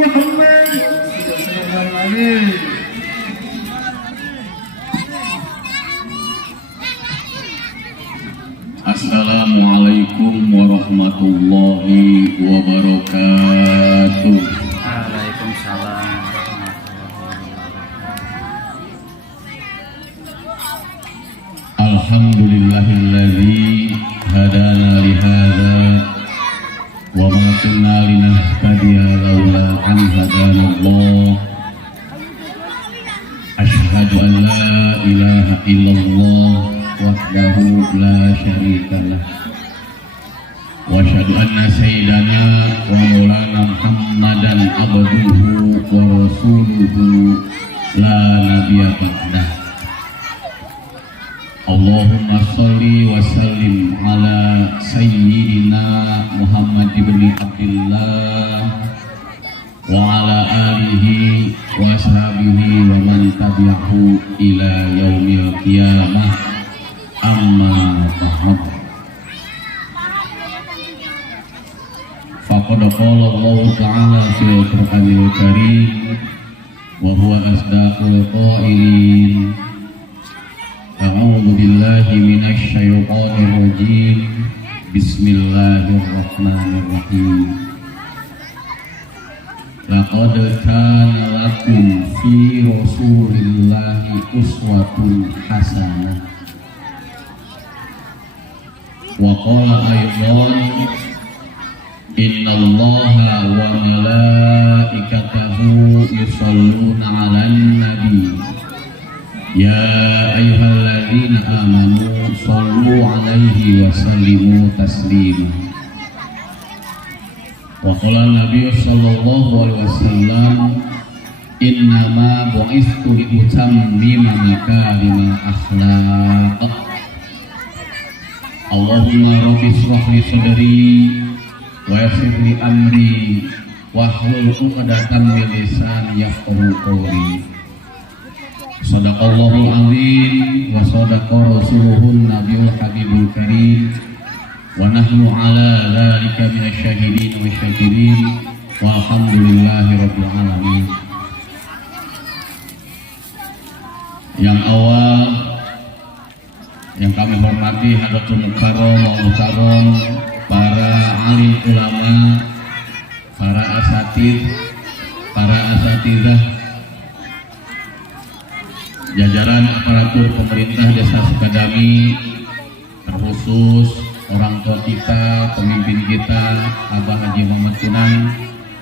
Muhammad. Assalamualaikum warahmatullahi wabarakatuh. Waalaikumsalam warahmatullahi wabarakatuh. Alhamdulillahilladzi hadana li hadza wa ma kunna linahtadiya laula an hadana Allah. Asyhadu an la ilaha illallah wahdahu la syarika lah wa asyhadu anna sayyidana wa maulana Muhammadan abduhu wa rasuluhu la nabiyya ba'dah. Allahumma sholli wa sallim ala sayyidina Muhammad ibn Abdullah wa ala alihi wa ashabihi wa man tabi'ahu ila yaumil qiyamah. Amma ba'd. Faqad qala Allah ta'ala fil Qur'anil Karim wa huwa asdaqul qailin. A'udzu billahi minasy syaithanir rajim. Bismillahirrahmanirrahim. Laqad kana lakum fi Rasulillahi uswatun hasanah. Wa qala aydan innallaha wa malaikatahu yusholluna 'alan nabi. Ya ayyuhalladzina amanu shollu 'alaihi wa sallimu taslima. Wa qala Nabi sallallahu alaihi wasallam innama bu'istu li utammima makarimal akhlaq. Allahumma rabbi shrah li sadri wa yassir li amri wahlul 'uqdatam min lisani yafqahu qawli. Shadaqallahul azim wa shadaqa rasuluhun nabiyul habibul karim wa nahnu ala dzalika minasyahidin wa syakirin walhamdulillahi rabbil alamin. Yang awal yang kami hormati hadirin mukarram wa mukarram, para alim ulama, para asatidzah, jajaran aparatur pemerintah Desa Sukadami, terkhusus orang tua kita, pemimpin kita, Abah Haji Muhammad Kunang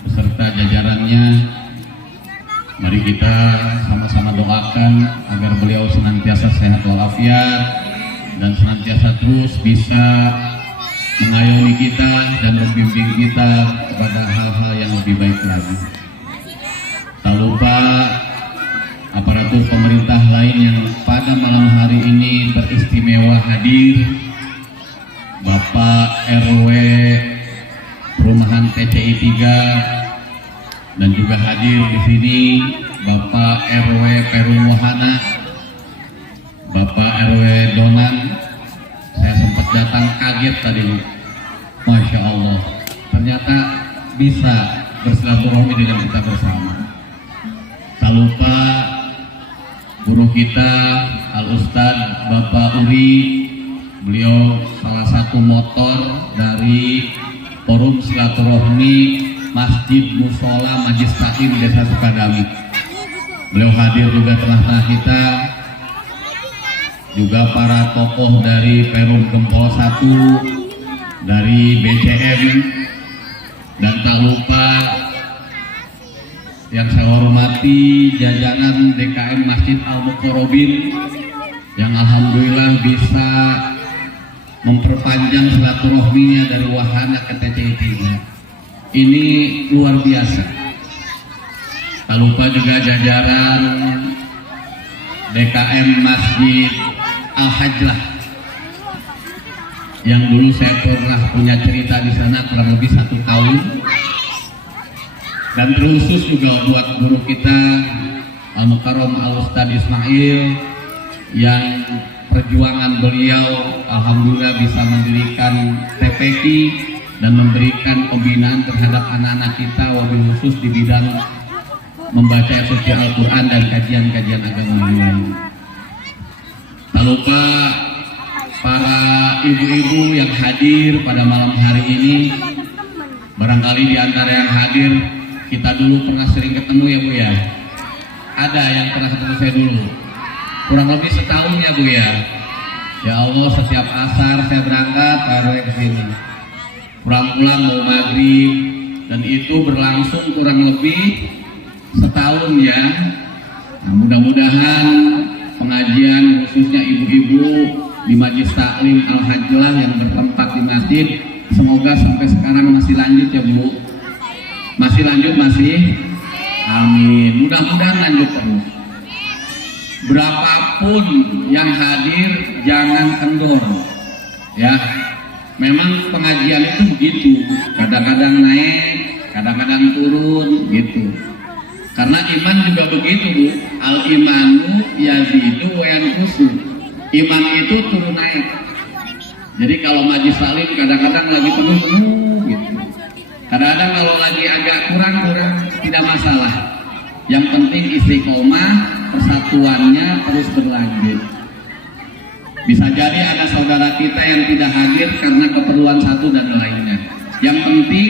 beserta jajarannya. Mari kita sama-sama doakan agar beliau senantiasa sehat walafiat dan senantiasa terus bisa mengayomi kita dan membimbing kita kepada hal-hal yang lebih baik lagi. Tak lupa aparatur pemerintah lain yang pada malam hari ini beristimewa hadir, Bapak RW Perumahan TCI 3, dan juga hadir di sini Bapak RW Perum Wahana, Bapak RW Donan. Saya sempat datang kaget tadi, Masya Allah, ternyata bisa bersilaturahmi dengan kita bersama. Tak lupa guru kita Al-Ustadz Bapak Uri, beliau salah satu motor dari forum silaturahmi Masjid Musola Majlis Taklim Desa Sukadami. Beliau hadir juga tengah-tengah kita, juga para tokoh dari Perum Gempol 1, dari BCM, dan tak lupa yang saya hormati jajaran DKM Masjid Al-Muqarrabin yang alhamdulillah bisa memperpanjang silaturahminya dari Wahana ke TCI 3. Ini luar biasa. Tak lupa juga jajaran DKM Masjid Al-Hajlah yang dulu saya pernah punya cerita di sana kurang lebih 1 tahun. Dan terkhusus juga buat guru kita Al-Mukarram Al-Ustadz Ismail yang perjuangan beliau alhamdulillah bisa mendirikan TPQ dan memberikan pembinaan terhadap anak-anak kita, wabil khusus di bidang membaca suci Al-Quran dan kajian-kajian agama lain. Tak lupa para ibu-ibu yang hadir pada malam hari ini. Barangkali di antara yang hadir kita dulu pernah sering ketemu ya Bu ya. Ada yang pernah ketemu saya dulu. Kurang lebih setahun ya Bu ya. Ya Allah, setiap asar saya berangkat baru ke sini. Pulang-pulang mau maghrib, dan itu berlangsung kurang lebih setahun ya. Nah, mudah-mudahan pengajian khususnya ibu-ibu di Majlis Taklim Al-Hajlah yang bertempat di masjid, semoga sampai sekarang masih lanjut ya Bu. Masih lanjut masih? Amin. Mudah-mudahan lanjut terus. Berapapun yang hadir jangan kendor ya. Memang pengajian itu begitu, kadang-kadang naik, kadang-kadang turun gitu. Karena iman juga begitu Bu. Al-imanu yazidu wa yanqusu. Iman itu turun naik. Jadi kalau majlis salim kadang-kadang lagi penuh gitu. Kadang-kadang kalau lagi agak kurang tidak masalah. Yang penting istiqomah, persatuannya terus berlanjut. Bisa jadi ada saudara kita yang tidak hadir karena keperluan satu dan lainnya. Yang penting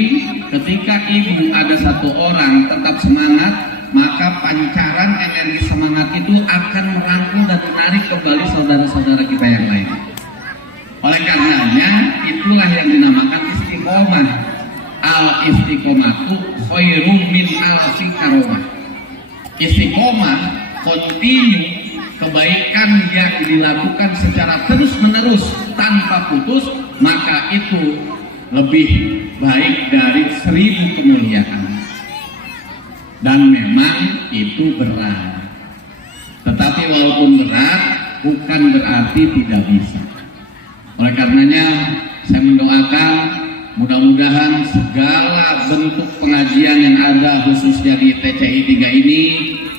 ketika ibu ada satu orang tetap semangat, maka pancaran energi semangat itu akan merangkul dan menarik kembali saudara-saudara kita yang lain. Oleh karenanya itulah yang dinamakan istiqomah. Al-istiqomatu khairum min alfi karomah. Istiqomah kontinu, kebaikan yang dilakukan secara terus-menerus tanpa putus, maka itu lebih baik dari 1000 kemuliaan. Dan memang itu berat. Tetapi walaupun berat, bukan berarti tidak bisa. Oleh karenanya saya mendoakan mudah-mudahan segala bentuk pengajian yang ada khususnya di TCI 3 ini,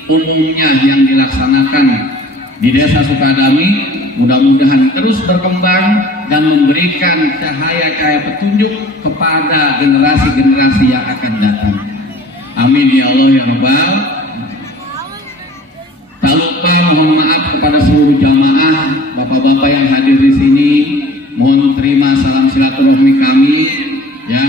umumnya yang dilaksanakan di Desa Sukadami, mudah-mudahan terus berkembang dan memberikan cahaya-cahaya petunjuk kepada generasi-generasi yang akan datang. Amin ya Allah ya Rabbal. Tak lupa mohon maaf kepada seluruh jamaah, bapak-bapak yang hadir di sini. Mohon terima salam silaturahmi kami ya.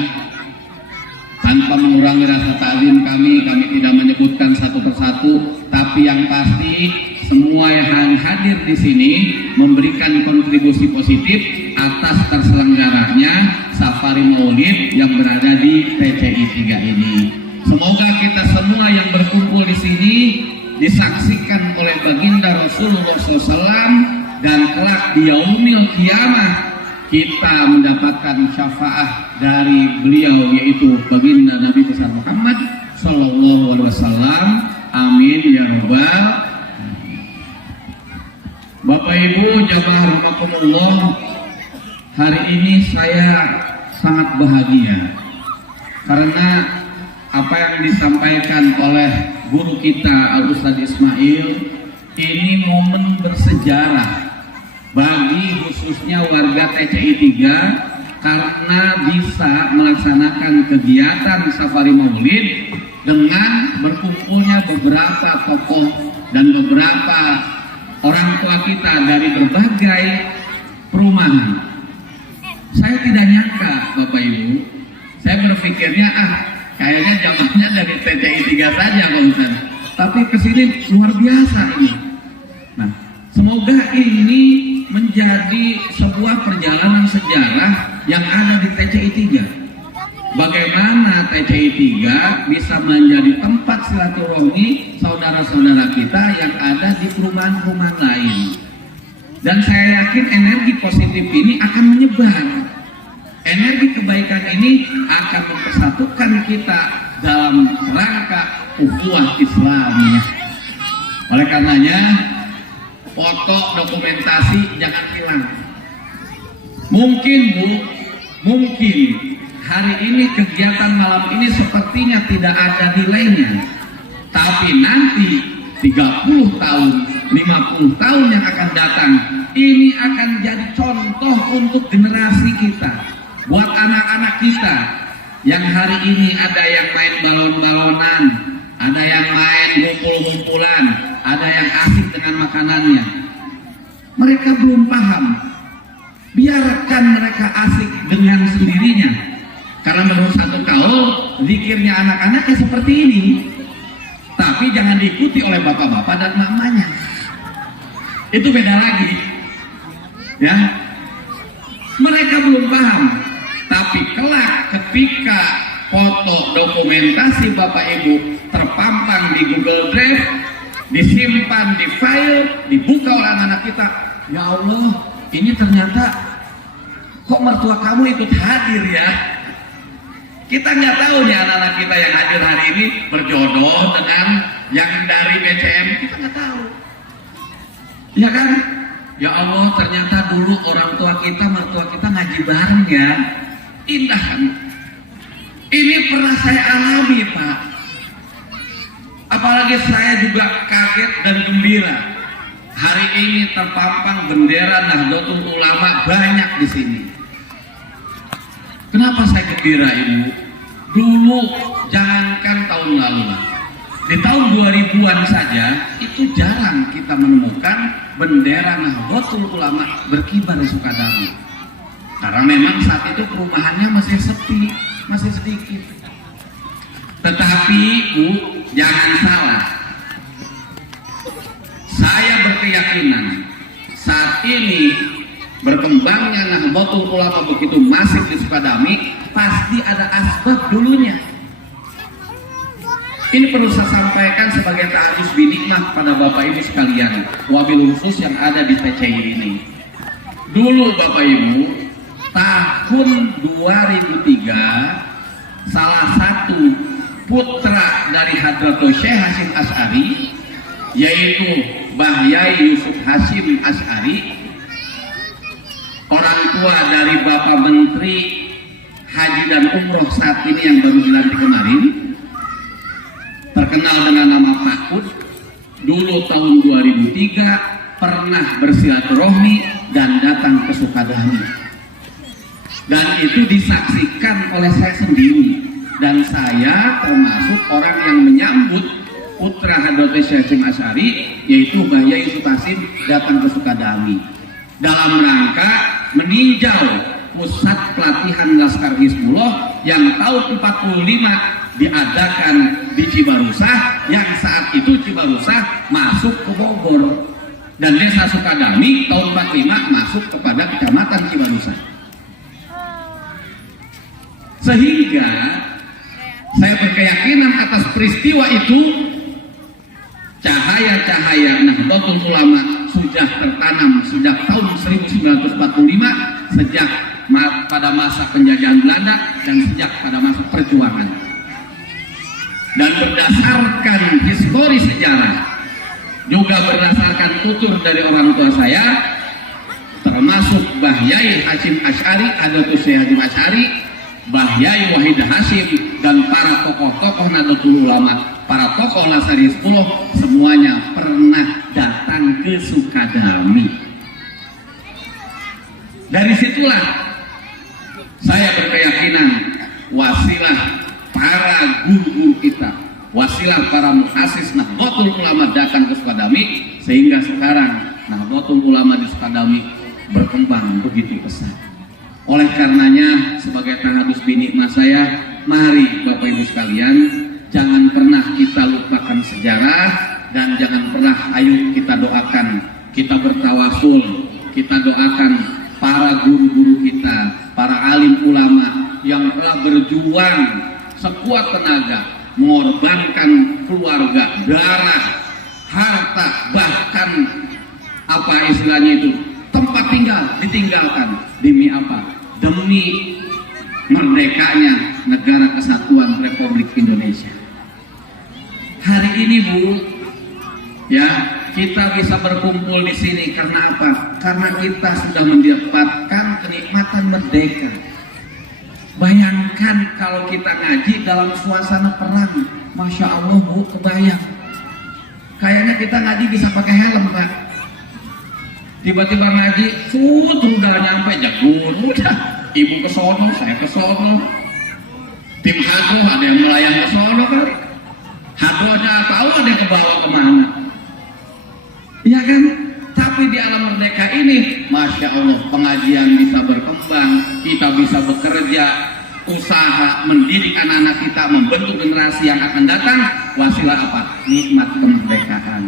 Tanpa mengurangi rasa takzim kami tidak menyebutkan satu persatu, tapi yang pasti semua yang hadir di sini memberikan kontribusi positif atas terselenggaranya safari maulid yang berada di TCI 3 ini. Semoga kita semua yang berkumpul di sini disaksikan oleh baginda Rasulullah SAW, dan kelak di yaumil kiamah kita mendapatkan syafaat dari beliau, yaitu baginda Nabi besar Muhammad Sallallahu Alaihi Wasallam. Amin ya Rabbal. Bapak Ibu jamaah rahimakumullah, hari ini saya sangat bahagia karena apa yang disampaikan oleh guru kita Al Ustadz Ismail ini momen bersejarah bagi khususnya warga TCI 3 karena bisa melaksanakan kegiatan safari maulid dengan berkumpulnya beberapa tokoh dan beberapa orang tua kita dari berbagai perumahan. Saya tidak nyangka Bapak Ibu, saya berpikirnya kayaknya jamaahnya dari TCI 3 saja Pak Ustaz, tapi kesini luar biasa ini. Nah, semoga ini menjadi sebuah perjalanan sejarah yang ada di TCI 3. Bagaimana TCI 3 bisa menjadi tempat silaturahmi saudara-saudara kita yang ada di perumahan-perumahan lain. Dan saya yakin energi positif ini akan menyebar. Energi kebaikan ini akan mempersatukan kita dalam rangka ukhuwah Islamiyah. Oleh karenanya, foto dokumentasi jangan hilang. Mungkin Bu, mungkin hari ini kegiatan malam ini sepertinya tidak ada nilainya, tapi nanti 30 tahun, 50 tahun yang akan datang ini akan jadi contoh untuk generasi kita. buat anak-anak kita yang hari ini ada yang main balon-balonan, ada yang main ngumpul-ngumpulan, ada yang asik dengan makanannya. Mereka belum paham. Biarkan mereka asik dengan sendirinya. Karena menurut satu kaul, zikirnya anak-anaknya seperti ini. Tapi jangan diikuti oleh bapak-bapak dan mamanya. Itu beda lagi. Ya. Mereka belum paham. Tapi kelak ketika foto dokumentasi Bapak Ibu terpampang di Google Drive, disimpan di file, dibuka oleh anak-anak kita, ya Allah, ini ternyata kok mertua kamu ikut hadir ya. Kita nggak tahu nih anak-anak kita yang hadir hari ini berjodoh dengan yang dari BCM, kita nggak tahu. Ya kan? Ya Allah, ternyata dulu orang tua kita, mertua kita ngaji bareng ya. Indah kan? Ini pernah saya alami, Pak. Apalagi saya juga kaget dan gembira. Hari ini terpampang bendera Nahdlatul Ulama banyak di sini. Kenapa saya gembira ini? Dulu jangankan tahun lalu, di tahun 2000-an saja itu jarang kita menemukan bendera Nahdlatul Ulama berkibar di Sukadami. Karena memang saat itu perumahannya masih sepi, masih sedikit. Tetapi Bu, jangan salah. Saya berkeyakinan saat ini berkembangnya Nahdlatul Ulama begitu masif di Sukadami, pasti ada asbab dulunya. Ini perlu saya sampaikan sebagai ta'aruf binikmah pada Bapak Ibu sekalian, wabil khusus yang ada di PCI ini. Dulu Bapak Ibu, tahun 2003, salah satu putra dari Hadratul Syekh Hasyim Asy'ari, yaitu Mbah Yai Yusuf Hasyim Asy'ari, orang tua dari Bapak Menteri Haji dan Umroh saat ini yang baru dilantik kemarin, terkenal dengan nama Pak Ud, dulu tahun 2003 pernah bersilaturahmi dan datang ke Sukadami. Dan itu disaksikan oleh saya sendiri, dan saya termasuk orang yang menyambut putra Hadratul Syekh Hasyim Asy'ari, yaitu Mbah Yai Yusuf Hasyim datang ke Sukadami dalam rangka meninjau pusat pelatihan Laskar Hizbullah yang tahun 45 diadakan di Cibarusah, yang saat itu Cibarusah masuk ke Bogor, dan desa Sukadami tahun 45 masuk kepada kecamatan Cibarusah. Sehingga saya berkeyakinan atas peristiwa itu, cahaya-cahaya Nahdlatul Ulama sudah tertanam sejak tahun 1945, sejak pada masa penjajahan Belanda dan sejak pada masa perjuangan. Dan berdasarkan histori sejarah, juga berdasarkan tutur dari orang tua saya, termasuk Mbah Yai Hasyim Asy'ari, Hadratul Syekh Hasyim Asy'ari, Mbah Yai Wahid Hasyim, dan para tokoh-tokoh Nahdlatul Ulama, para tokoh Laskar Hizbullah, semuanya pernah datang ke Sukadami. Dari situlah saya berkeyakinan wasilah para guru-guru kita, wasilah para muassis Nahdlatul Ulama datang ke Sukadami, sehingga sekarang Nahdlatul Ulama di Sukadami berkembang begitu pesat. Oleh karenanya, sebagai ta'aruf binikmah saya, mari Bapak Ibu sekalian, jangan pernah kita lupakan sejarah, dan jangan pernah ayo kita doakan, kita bertawasul, kita doakan para guru-guru kita, para alim ulama yang telah berjuang sekuat tenaga, mengorbankan keluarga, darah, harta, bahkan apa istilahnya itu, tempat tinggal ditinggalkan. Demi apa? Demi merdekanya negara kesatuan Republik Indonesia. Hari ini Bu, ya, kita bisa berkumpul di sini karena apa? Karena kita sudah mendapatkan kenikmatan merdeka. Bayangkan kalau kita ngaji dalam suasana perang, Masya Allah Bu, kebayang. Kayaknya kita ngaji bisa pakai helm Pak. Tiba-tiba ngaji, sudah nyampe guru dah. Ibu ke sono, saya ke sono. Tim hadroh ada yang melayang ke sono kali. Hadrohnya tahu ada yang kebawa kemana. Iya kan? Tapi di alam merdeka ini, Masya Allah, pengajian bisa berkembang, kita bisa bekerja, usaha, mendidik anak-anak kita, membentuk generasi yang akan datang. Wasilah apa? Nikmat kemerdekaan.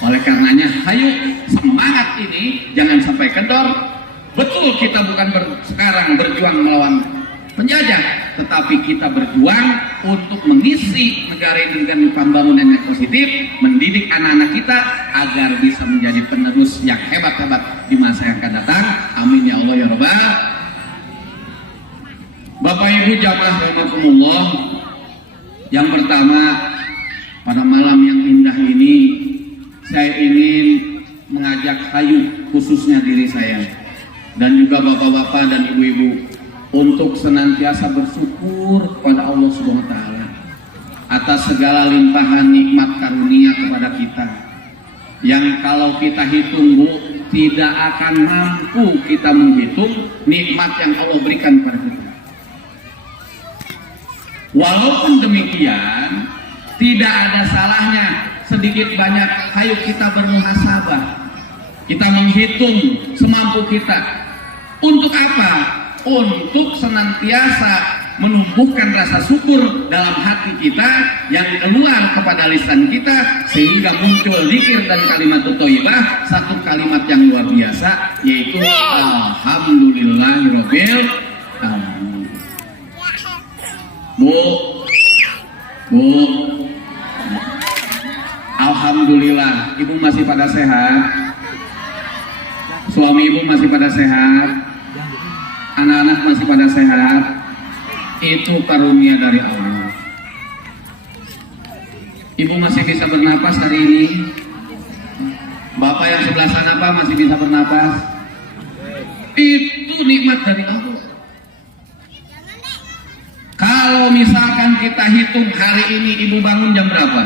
Oleh karenanya, ayo semangat ini jangan sampai kendor. Betul kita bukan sekarang berjuang melawan penjajah, tetapi kita berjuang untuk mengisi negara ini dengan pembangunan yang positif, mendidik anak-anak kita agar bisa menjadi penerus yang hebat-hebat di masa yang akan datang. Amin ya Allah ya Rabbal. Bapak Ibu jamaah rahimakumullah, yang pertama pada malam yang indah ini saya ingin mengajak hayu khususnya diri saya dan juga bapak-bapak dan ibu-ibu untuk senantiasa bersyukur kepada Allah Subhanahu wa taala atas segala limpahan nikmat karunia kepada kita yang kalau kita hitung Bu, tidak akan mampu kita menghitung nikmat yang Allah berikan kepada kita. Walaupun demikian, tidak ada salahnya sedikit banyak ayo kita bermuhasabah, kita menghitung semampu kita. Untuk apa? Untuk senantiasa menumbuhkan rasa syukur dalam hati kita yang keluar kepada lisan kita sehingga muncul zikir dan kalimat thayyibah, satu kalimat yang luar biasa yaitu alhamdulillahirabbil alamin. Bu, alhamdulillah, ibu masih pada sehat, suami ibu masih pada sehat, anak-anak masih pada sehat. Itu karunia dari Allah. Ibu masih bisa bernapas hari ini. Bapak yang sebelah sana Pak masih bisa bernapas. Itu nikmat dari Allah. Kalau misalkan kita hitung hari ini ibu bangun jam berapa?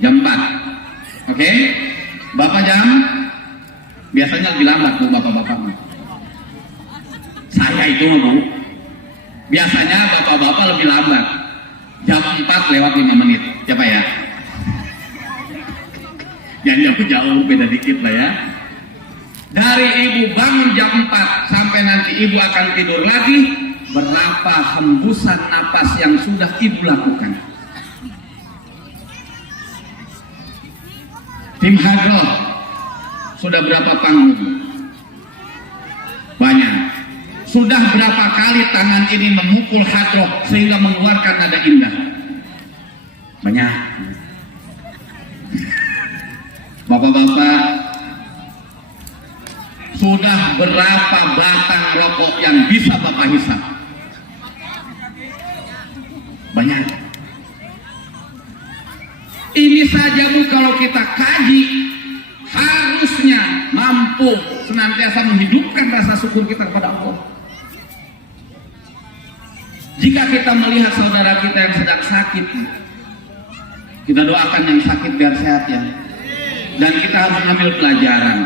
Jam 4. Oke? Bapak jam? Biasanya lebih lambat Bu bapak-bapak. Saya itu Bu, biasanya bapak-bapak lebih lambat. Jam 4 lewat 5 menit. Siapa ya? Jangan jauh, beda dikit lah ya. Dari ibu bangun jam 4 sampai nanti ibu akan tidur lagi, berapa hembusan napas yang sudah ibu lakukan? Tim hadroh sudah berapa panggung? Banyak. Sudah berapa kali tangan ini memukul hadroh sehingga mengeluarkan nada indah? Banyak. Bapak-bapak, sudah berapa batang rokok yang bisa Bapak hisap? Banyak. Ini saja Bu, kalau kita kaji harusnya mampu senantiasa menghidupkan rasa syukur kita kepada Allah. Jika kita melihat saudara kita yang sedang sakit, kita doakan yang sakit biar sehat ya. Dan kita harus mengambil pelajaran.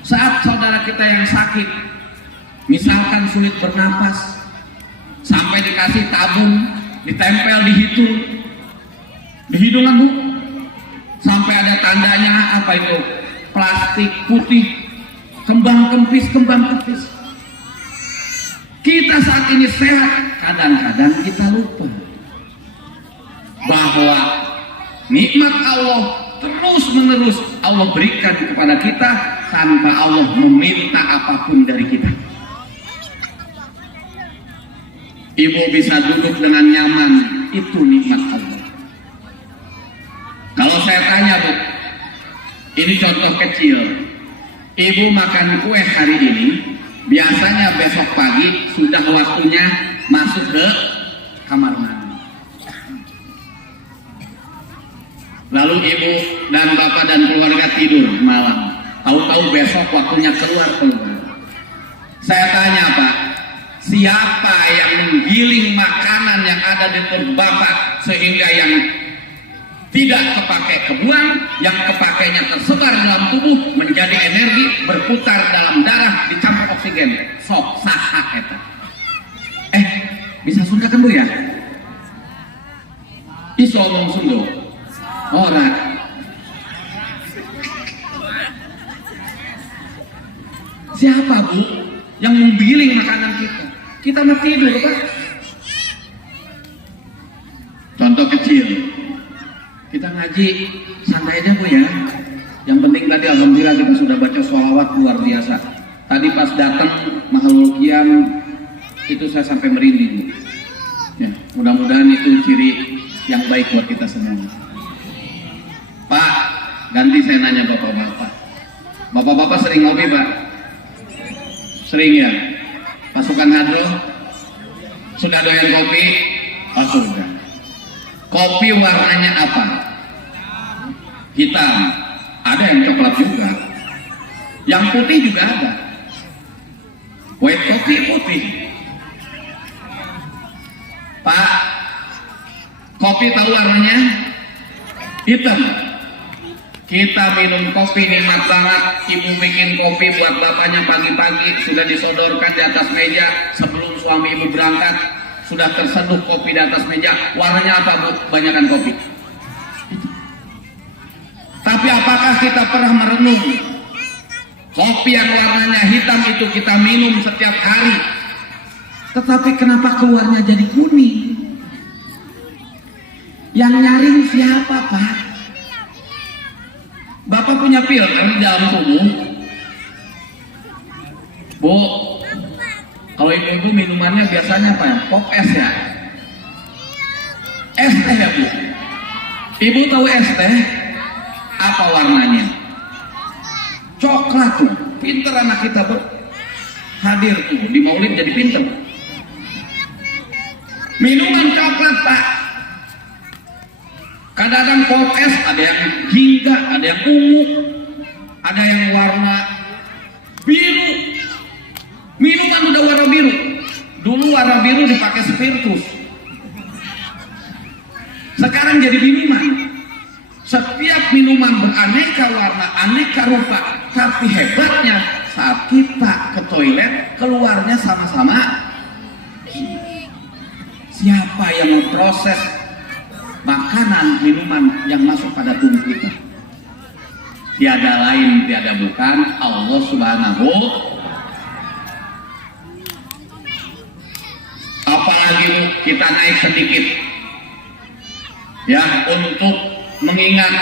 Saat saudara kita yang sakit, misalkan sulit bernapas, sampai dikasih tabung, ditempel di hidungan Bu, sampai ada tandanya apa itu? Plastik putih, kembang kempis. Kita saat ini sehat, kadang-kadang kita lupa bahwa nikmat Allah terus-menerus Allah berikan kepada kita tanpa Allah meminta apapun dari kita. Ibu bisa duduk dengan nyaman, itu nikmat Allah. Kalau saya tanya Bu, ini contoh kecil, ibu makan kue hari ini, biasanya besok pagi sudah waktunya masuk ke kamar mandi. Lalu ibu dan bapak dan keluarga tidur malam. Tahu-tahu besok waktunya keluar. Saya tanya Pak, siapa yang menggiling makanan yang ada di perut bapak sehingga yang tidak kepake kebuang, yang kepakainya tersebar dalam tubuh menjadi energi berputar dalam darah dicampur oksigen. Sok saha eta. Bisa Sunda kan Bu ya? Iso ngomong Sunda. Ora. Siapa Bu yang membiling makanan kita? Kita mah tidur Pak. Contoh kecil. Kita ngaji santai aja Bu ya. Yang penting tadi alhamdulillah kita sudah baca sholawat luar biasa. Tadi pas datang Mahalul Qiyam itu saya sampai merinding. Ya, mudah-mudahan itu ciri yang baik buat kita semua. Pak, ganti saya nanya bapak-bapak. Bapak-bapak sering ngopi Pak? Sering ya? Pasukan hadro? Sudah doyan kopi? Oh sudah. Kopi warnanya apa? Hitam. Ada yang coklat juga. Yang putih juga ada. White kopi putih. Pak, kopi tahu warnanya? Hitam. Kita minum kopi nikmat banget. Ibu bikin kopi buat bapaknya pagi-pagi, sudah disodorkan di atas meja sebelum suami ibu berangkat. Sudah terseduh kopi di atas meja. Warnanya apa Bu? Banyakan kopi. Tapi apakah kita pernah merenung kopi yang warnanya hitam itu kita minum setiap hari, tetapi kenapa keluarnya jadi kuning? Yang nyaring siapa Pak? Bapak punya filter di dalam tubuh Bu. Kalau ibu-ibu minumannya biasanya apa ya? Pop es ya? Es teh ya Bu? Ibu tahu es teh? Apa warnanya? Coklat tuh. Pinter anak kita Bu. Hadir tuh di maulid jadi pinter. Minuman coklat Pak. Kadang-kadang pop es ada yang jingga, ada yang ungu, ada yang warna biru. Minuman udah warna biru. Dulu warna biru dipakai spiritus. Sekarang jadi minuman. Setiap minuman beraneka warna, aneka rupa. Tapi hebatnya saat kita ke toilet, keluarnya sama-sama. Siapa yang memproses makanan, minuman yang masuk pada tubuh kita? Tiada lain, tiada bukan Allah Subhanahu. Apalagi kita naik sedikit ya untuk mengingat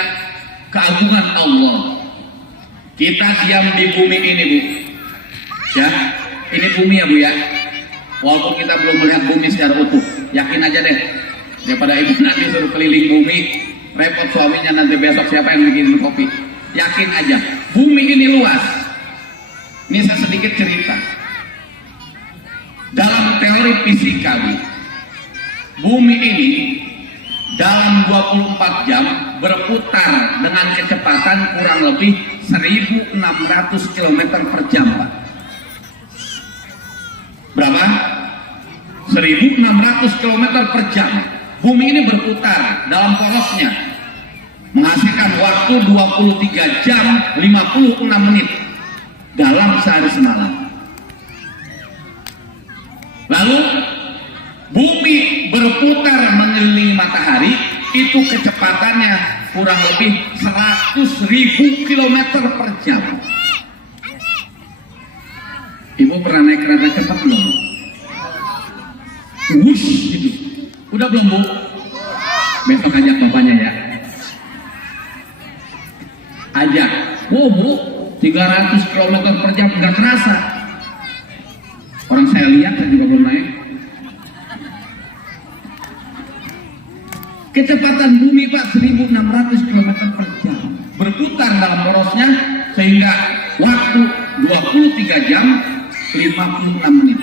keagungan Allah. Kita diam di bumi ini Bu ya, ini bumi ya Bu ya, walaupun kita belum melihat bumi secara utuh. Yakin aja deh, daripada ibu nanti suruh keliling bumi, repot suaminya nanti besok siapa yang bikin kopi. Yakin aja, bumi ini luas. Ini saya sedikit cerita. Dalam teori fisika Bu, bumi ini dalam 24 jam berputar dengan kecepatan kurang lebih 1.600 km per jam Pak. Berapa? 1.600 km per jam. Bumi ini berputar dalam porosnya, menghasilkan waktu 23 jam 56 menit dalam sehari semalam. Lalu bumi berputar mengelilingi matahari, itu kecepatannya kurang lebih 100.000 km per jam. Ibu pernah naik kereta cepat belum? Wush gitu. Udah belum Bu? Besok ajak bapaknya ya. Ajak. Oh Bu, 300 km per jam nggak terasa. Orang saya lihat saya juga belum naik. Kecepatan bumi Pak 1.600 km per jam, berputar dalam porosnya sehingga waktu 23 jam 56 menit.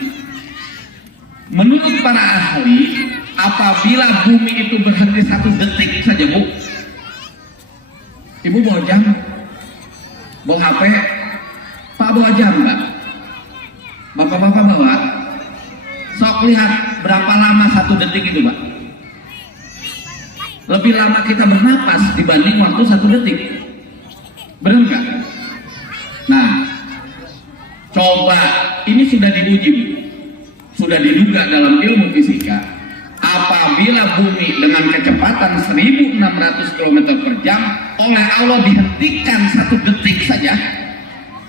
Menurut para ahli, apabila bumi itu berhenti 1 detik saja Bu, Ibu bawa jam, bawa HP, Pak bawa jam Pak, Bapak-bapak bawa, sok lihat berapa lama 1 detik itu Pak. lebih lama kita bernapas dibanding waktu 1 detik. Benar nggak? Nah, coba ini sudah diuji, sudah diduga dalam ilmu fisika. Apabila bumi dengan kecepatan 1600 km per jam oleh Allah dihentikan 1 detik saja,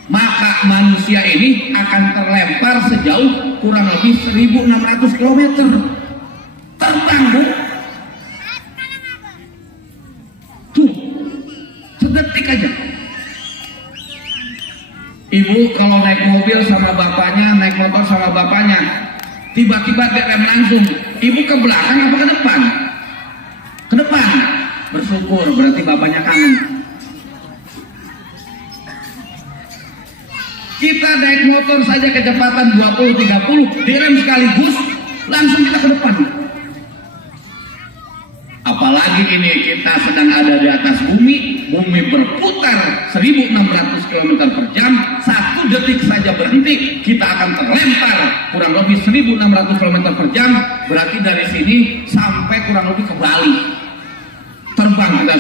maka manusia ini akan terlempar sejauh kurang lebih 1600 km. Terbang, Bu. Tuh, sedetik aja. Ibu kalau naik mobil sama bapaknya, naik motor sama bapaknya, tiba-tiba dia rem langsung. Ibu ke belakang apa ke depan? Ke depan. Bersyukur, berarti bapaknya kangen. Kita naik motor saja kecepatan 20-30, direm sekaligus, langsung kita ke depan. Apalagi ini kita sedang ada di atas bumi, bumi berputar 1600 km per jam, 1 detik saja berhenti, kita akan terlempar kurang lebih 1600 km per jam, berarti dari sini sampai kurang lebih ke Bali. Terbang kita,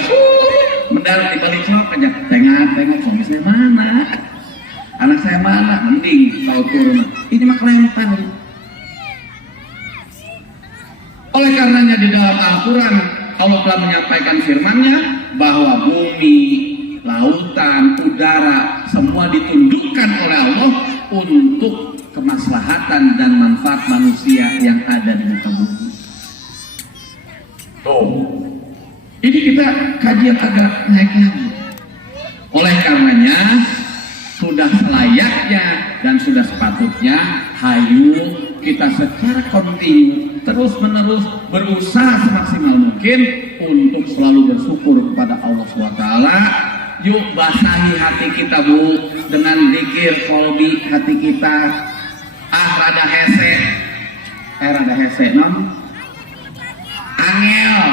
mendarat di Bali Celok aja, tengok suami saya mana, anak saya mana, mending kalau turun. Ini mah kelempar. Oleh karenanya di dalam Al-Quran Allah telah menyampaikan firman-Nya bahwa bumi, lautan, udara semua ditundukkan oleh Allah untuk kemaslahatan dan manfaat manusia yang ada di muka bumi. Ini kita kajian agak naik lagi. Oleh karenanya sudah selayaknya dan sudah sepatutnya hayu kita secara kontinu terus menerus berusaha semaksimal mungkin untuk selalu bersyukur kepada Allah SWT. Yuk basahi hati kita, Bu, dengan zikir kolbi hati kita. Rada hese non angel,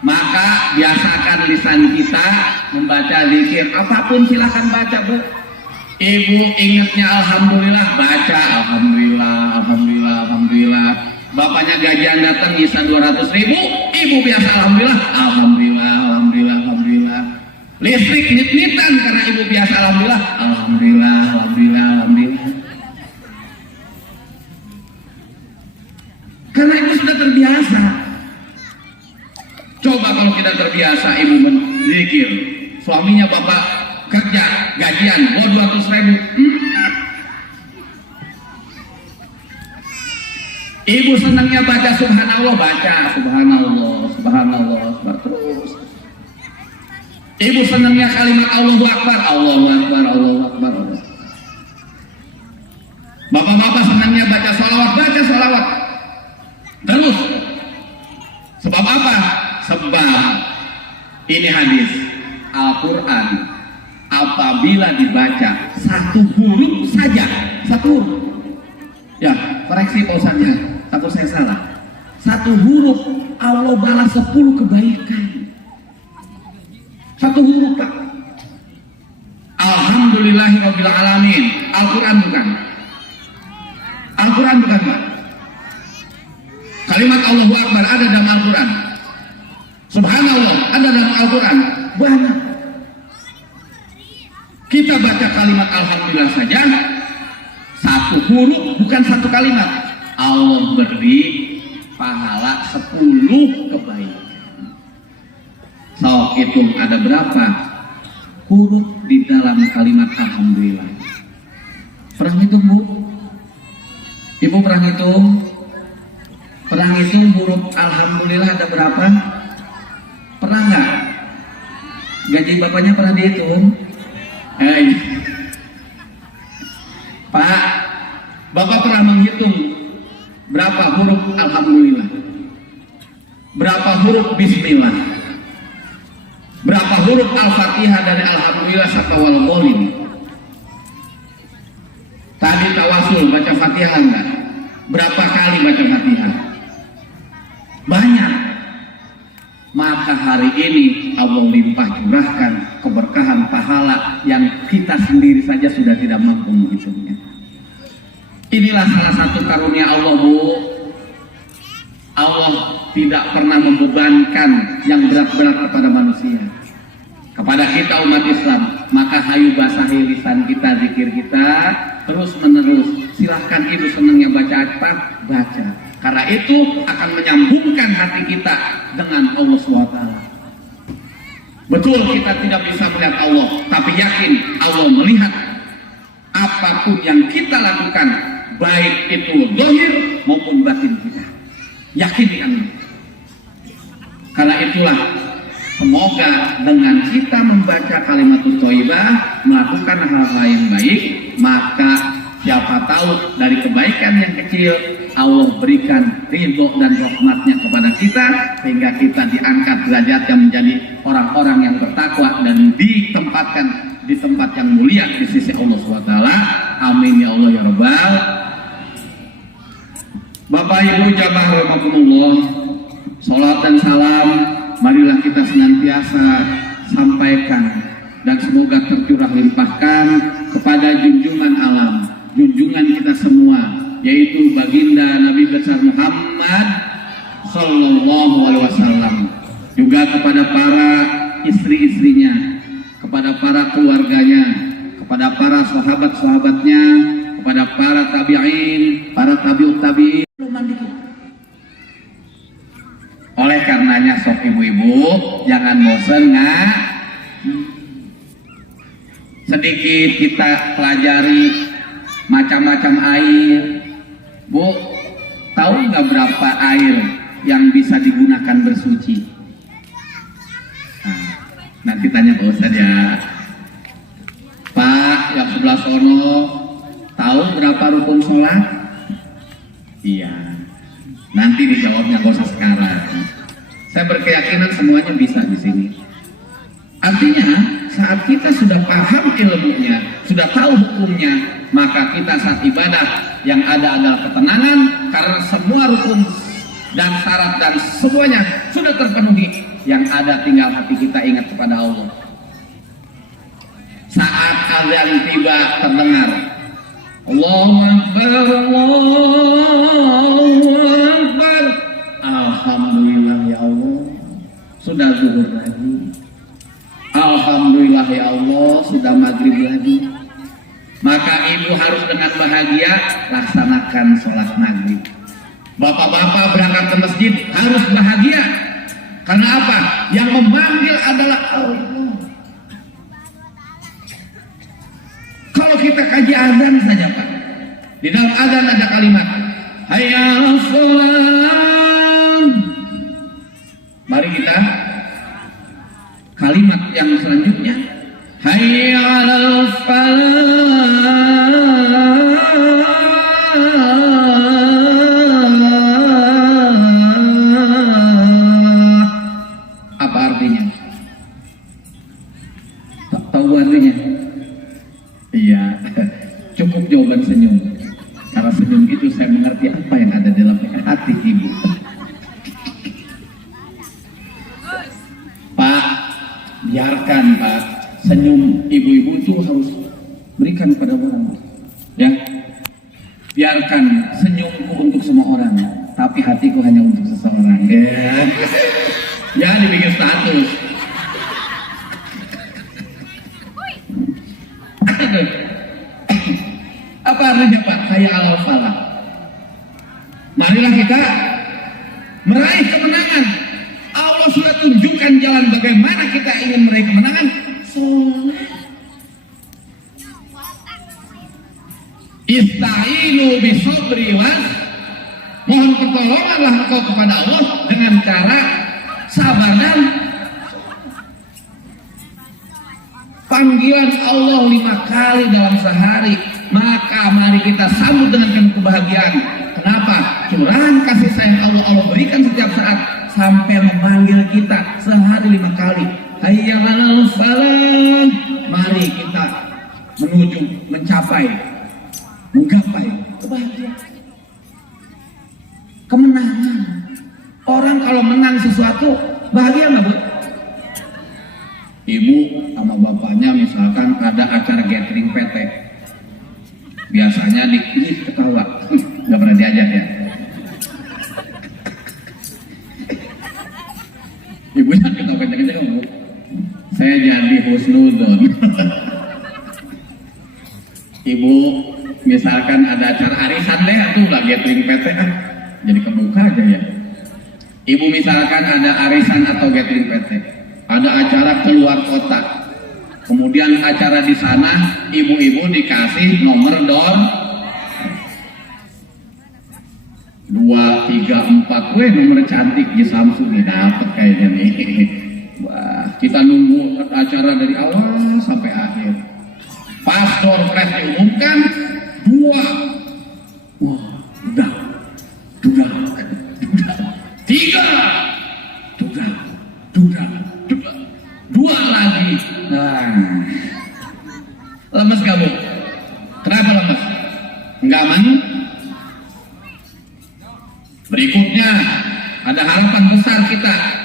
maka biasakan lisan kita membaca zikir apapun, silahkan baca, Bu. Ibu ingatnya alhamdulillah, baca alhamdulillah, alhamdulillah, alhamdulillah. Bapaknya gajian datang bisa 200.000, ibu biasa alhamdulillah, alhamdulillah, alhamdulillah, alhamdulillah. Listrik nit-nitan karena ibu biasa alhamdulillah, alhamdulillah, alhamdulillah, alhamdulillah. Karena ibu sudah terbiasa. Coba kalau kita terbiasa ibu berzikir, suaminya bapak kerja gajian 200.000, ibu senangnya baca subhanallah, baca subhanallah, subhanallah, terus. Ibu senangnya kalimat Allahu Akbar, Allahu Akbar, Allahu Akbar. Bapak-bapak senangnya baca sholawat terus. Sebab apa? Sebab ini hadis Al-Quran apabila dibaca 1 huruf saja, 1 huruf, ya koreksi pausannya, takut saya salah, 1 huruf Allah balas 10 kebaikan. 1 huruf, Pak. Alhamdulillahirabbil alamin. Al-Quran bukan, Al-Quran bukan, Pak. Kalimat Allahu Akbar ada dalam Al-Quran, subhanallah ada dalam Al-Quran, banyak. Kita baca kalimat alhamdulillah saja 1 huruf, bukan 1 kalimat, Allah beri pahala 10 kebaikan. So, hitung ada berapa huruf di dalam kalimat alhamdulillah? Pernah hitung, Bu? Ibu pernah hitung? Pernah hitung huruf alhamdulillah ada berapa? Pernah nggak? Gaji bapaknya pernah dihitung? Pak, bapak pernah menghitung berapa huruf alhamdulillah? Berapa huruf bismillah? Berapa huruf al-fatihah dari alhamdulillah sampai wal qalim? Tadi tawasul baca fatihah enggak? Berapa kali baca fatihah? Banyak. Maka hari ini Allah limpah curahkan keberkahan pahala yang kita sendiri saja sudah tidak mampu menghitungnya. Inilah salah satu karunia Allah, Bu. Allah tidak pernah membebankan berat-berat kepada manusia, kepada kita umat Islam. Maka hayu basahi lisan kita, zikir kita terus menerus. Silahkan ibu senangnya baca apa? Baca. Karena itu akan menyambungkan hati kita dengan Allah SWT. Betul kita tidak bisa melihat Allah, tapi yakin Allah melihat apapun yang kita lakukan, baik itu zahir maupun batin kita. Yakin kan? Karena itulah semoga dengan kita membaca kalimat thayyibah, melakukan hal-hal yang baik, maka siapa tahu dari kebaikan yang kecil Allah berikan ridho dan rahmatnya kepada kita, sehingga kita diangkat derajatnya menjadi orang-orang yang bertakwa dan ditempatkan di tempat yang mulia di sisi Allah SWT. Amin ya Allah ya Rabbal. Bapak Ibu jamaah rahimakumullah, salat dan salam marilah kita senantiasa sampaikan dan semoga tercurah limpahkan kepada junjungan alam, junjungan kita semua, yaitu baginda Nabi besar Muhammad Sallallahu Alaihi Wasallam, juga kepada para istri-istrinya, kepada para keluarganya, kepada para sahabat-sahabatnya, kepada para tabi'in, para tabi'ut tabi'in. Oleh karenanya sok ibu-ibu jangan bosan sedikit kita pelajari macam-macam air. Bu, tahu nggak berapa air yang bisa digunakan bersuci? Nanti tanya Pak Ustadz ya. Pak yang sebelah sono, tahu berapa rukun sholat? Iya. Nanti dijawabnya nggak usah sekarang. Saya berkeyakinan semuanya bisa di sini. Artinya saat kita sudah paham ilmunya, sudah tahu hukumnya, maka kita saat ibadah yang ada adalah ketenangan, karena semua rukun dan syarat dan semuanya sudah terpenuhi. Yang ada tinggal hati kita ingat kepada Allah. Saat azan tiba terdengar Allahu Akbar, Allahu Akbar, alhamdulillah ya Allah, sudah zuhur lagi. Alhamdulillah ya Allah, sudah maghrib lagi. Maka ibu harus dengan bahagia laksanakan sholat maghrib. Bapak-bapak berangkat ke masjid harus bahagia. Karena apa? Yang memanggil adalah Allah. Kalau kita kaji azan saja Pak, di dalam azan ada kalimat hayya 'alas shalah. Mari kita kalimat yang selanjutnya hayya 'alal falah. Apa artinya? Tak tahu artinya? Iya, cukup jawaban senyum. Karena senyum itu saya mengerti apa yang ada dalam hati ibu. Pak, biarkan Pak, senyum ibu-ibu itu harus berikan pada orang. Ya, biarkan senyumku untuk semua orang, tapi hatiku hanya untuk seseorang. Ya, jangan dibikin status. Apa artinya Pak? Hayya 'alal falah. Marilah kita meraih kemenangan. Allah sudah tunjukkan jalan bagaimana kita ingin meraih kemenangan. Sholat. Ista'inu bisabri was. Mohon pertolonganlah engkau kepada Allah dengan cara sabar dan panggilan Allah 5 kali dalam sehari. Maka mari kita sambut dengan kebahagiaan. Kenapa? Curahan kasih sayang Allah berikan setiap saat sampai memanggil kita sehari 5 kali. Hayya 'alal falah. Mari kita menuju menggapai kebahagiaan, kemenangan. Orang kalau menang sesuatu bahagia nggak Bu? Ibu sama bapaknya misalkan ada acara gathering PT, biasanya dikit ketawa, nggak pernah diajak ya. Ibunya kita ngajak-ngajak kamu. Saya jadi husnudon. Ibu, misalkan ada acara arisan deh, tuh lah gathering PT kan, jadi kebuka aja ya. Ibu misalkan ada arisan atau gathering PT, ada acara keluar kota, kemudian acara di sana, ibu-ibu dikasih nomor door 2, 3, 4, nomor cantik di Samsung nih dapet kayaknya nih. Wah, kita nunggu acara dari awal sampai akhir. Pas door prize diumumkan 2, wah, udah, 3, 2 lagi. Nah, lemes kamu? Kenapa lemes? Enggak aman? Berikutnya ada harapan besar kita.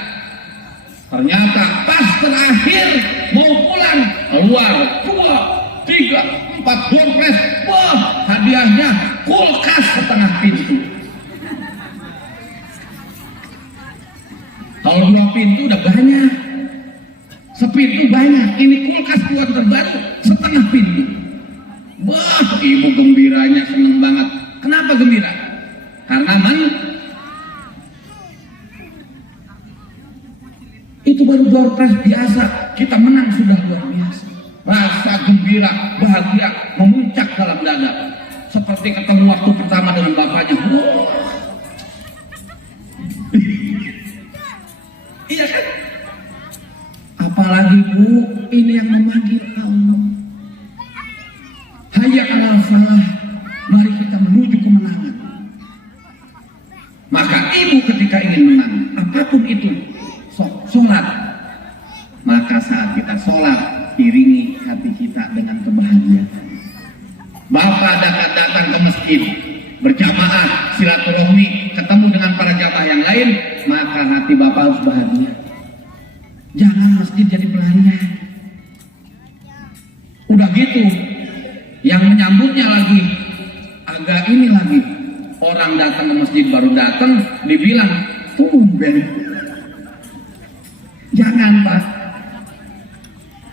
Ternyata pas terakhir mau pulang keluar 2, 3, 4 door prize. Wah, hadiahnya kulkas setengah pintu. Kalau 2 pintu udah banyak, sepintu banyak. Ini kulkas buat terbaru setengah pintu. Wah, ibu gembiranya seneng banget. Kenapa gembira? Karena itu baru door prize biasa, kita menang sudah luar biasa. Rasa gembira, bahagia memuncak dalam dada, seperti ketemu waktu pertama dengan bapaknya. Wow. Iya kan? Apalagi Bu, ini yang memanggil Allah. Hayya 'alal falah, mari kita menuju kemenangan. Maka ibu ketika ingin menang, apapun itu, sholat, maka saat kita sholat, iringi hati kita dengan kebahagiaan. Bapak datang ke masjid, berjamaah, silaturahmi, ketemu dengan para jamaah yang lain, maka hati Bapak harus bahagia. Jangan masjid jadi pelarian. Udah gitu, yang menyambutnya lagi, agak ini lagi, orang datang ke masjid baru datang, dibilang, tumben. Jangan Pak,